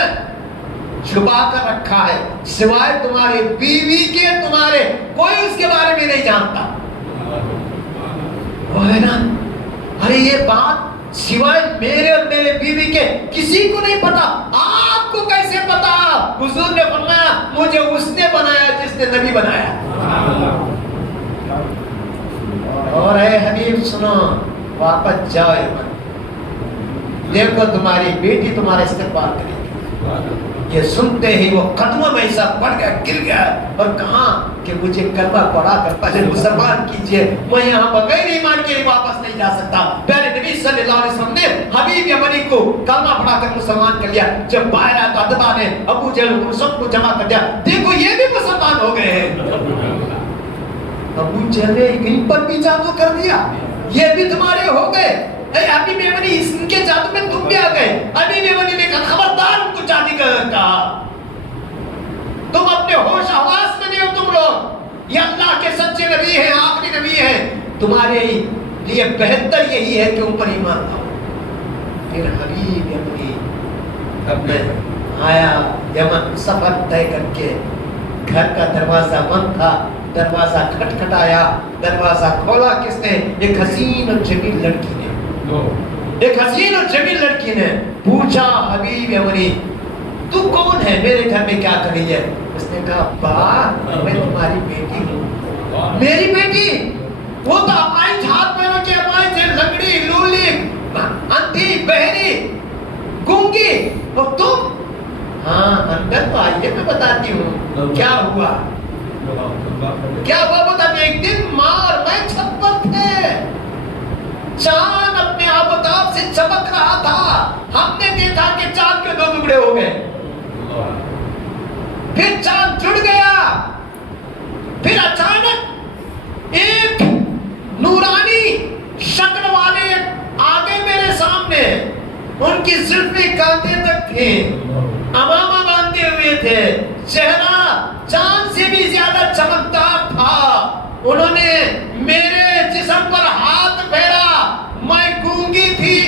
چھپا کر رکھا ہے، سوائے تمہاری بیوی کے تمہارے کوئی اس کے بارے میں نہیں جانتا۔ ارے یہ بات سوائے میرے اور میرے بیوی کے کسی کو نہیں پتا، آپ کو کیسے پتا؟ حضور نے فرمایا مجھے اس نے بنایا جس نے نبی بنایا۔ اور اے حبیب سنو، واپس جاؤ یمن، دیکھو تمہاری بیٹی تمہارا استقبال کرے گی۔ یہ سنتے ہی وہ قدموں میں ایسا پڑ گیا، گر گیا، اور کہاں کہ مجھے کلمہ پڑھا کر پہلے مسلمان کیجئے، میں یہاں بغیر ایمان کے واپس نہیں جا سکتا۔ پیارے نبی صلی اللہ علیہ وسلم نے حبیب یمنی کو کلمہ پڑھا کر مسلمان کر لیا، جب باہر آیا تو اتباع نے ابو جہل کو سب کو جمع کر دیا، دیکھو یہ بھی مسلمان ہو گئے ہیں۔ ابو جہل نے ان پر بھی جادو کر دیا، یہ بھی تمہارے ہو گئے، اے حبیب یمنی ان کے جادو میں تم بھی آ گئے۔ حبیب یمنی نے کہا خبردار ان کو جادو کہا، تم اپنے ہوش حواس میں نہیں ہو، تم لوگ یہ اللہ کے سچے نبی ہیں، آخری نبی ہیں، تمہارے لیے بہتر یہی ہے کہ اوپر ایمان لاؤ۔ پھر حبیب یمنی میں آیا یمن، سفر طے کر کے، گھر کا دروازہ بند تھا، دروازہ کھٹکھٹایا، دروازہ کھولا کس نے؟ ایک حسین اور جمیل لڑکی نے، ایک حسین اور جمیل لڑکی نے پوچھا حبیب یمنی تو کون ہے، میرے گھر میں کیا کر رہی ہے؟ اس نے کہا با میں تمہاری بیٹی ہوں۔ میری بیٹی؟ وہ تو اپائج، ہاتھ پیروں کے اپائج ہے، لنگڑی، لولی، اندھی، بہری، گونگی، اور تم؟ ہاں اندر تو آئیے میں بتاتی ہوں کیا ہوا۔ کیا ہوا بتا؟ ایک دن ماں اور میں چھت پر تھے، چاند اپنے آفتاب سے چمک رہا تھا، ہم نے دیکھا کہ چاند کے 2 ٹکڑے ہو گئے، پھر چاند جڑ گیا، پھر اچانک ایک نورانی شکل والے آگے میرے سامنے، ان کی زلفیں کاندھے تک تھیں، امامہ باندھے ہوئے تھے، چہرہ چاند سے بھی زیادہ چمکدار تھا، انہوں نے میرے جسم پر ہاتھ پھیرا، میں گونگی تھی،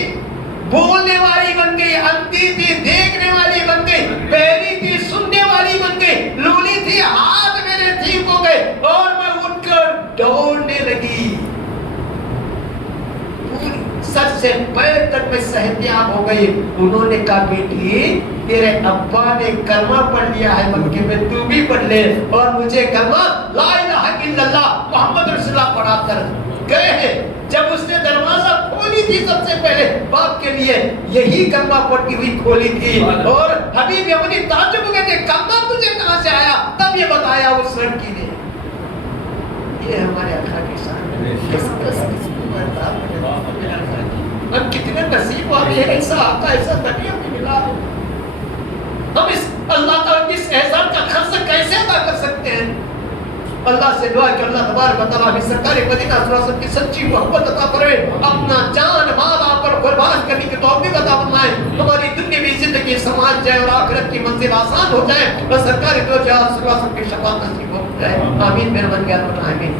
بولنے والی بن گئی، اندھی تھی، دیکھنے والی بن گئی، بہری تھی، سننے والی بن گئی، لولی تھی، ہاتھ میرے ٹھیک ہو گئے، اور میں اٹھ کر دوڑنے لگی، سر سے پیر تک میں صحتیاب ہو گئی۔ انہوں نے کہا بیٹی تیرے ابا نے کلمہ پڑھ لیا ہے مکے میں، تو بھی پڑھ لے، اور مجھے کلمہ لا الہ الا اللہ محمد رسول اللہ پڑھا کر گئے ہیں۔ جب اس نے دروازہ کھولی تھی سب سے پہلے باپ کے لیے یہی کلمہ پڑھتی ہوئی کھولی تھی، اور حبیب یمنی تعجب ہو گئے کہ کلمہ تجھے کہاں سے آیا؟ تب یہ بتایا اس لڑکی نے۔ یہ ہمارے آقا کے ساتھ ہم کتنے نصیب والے ہیں، ایسا آقا، ایسا نبی ہمیں ملا ہے، ہم اس اللہ تعالیٰ کی اس احسان کا خرچ کیسے ادا کر سکتے ہیں؟ اللہ سے دعا کہ اللہ تبارک و تعالیٰ ہمیں سرکار مدینہ صلی اللہ علیہ وسلم کی سچی محبت عطا فرمائے، اپنا جان مال آپ پر قربان کرنے کی توفیق عطا فرمائے، ہماری دنیاوی زندگی سماج جائے اور آخرت کی منزل آسان ہو جائے، اور سرکار دو جہاں صلی اللہ علیہ وسلم کی شفاعت نصیب ہو جائے، آمین، مہربانی آمین۔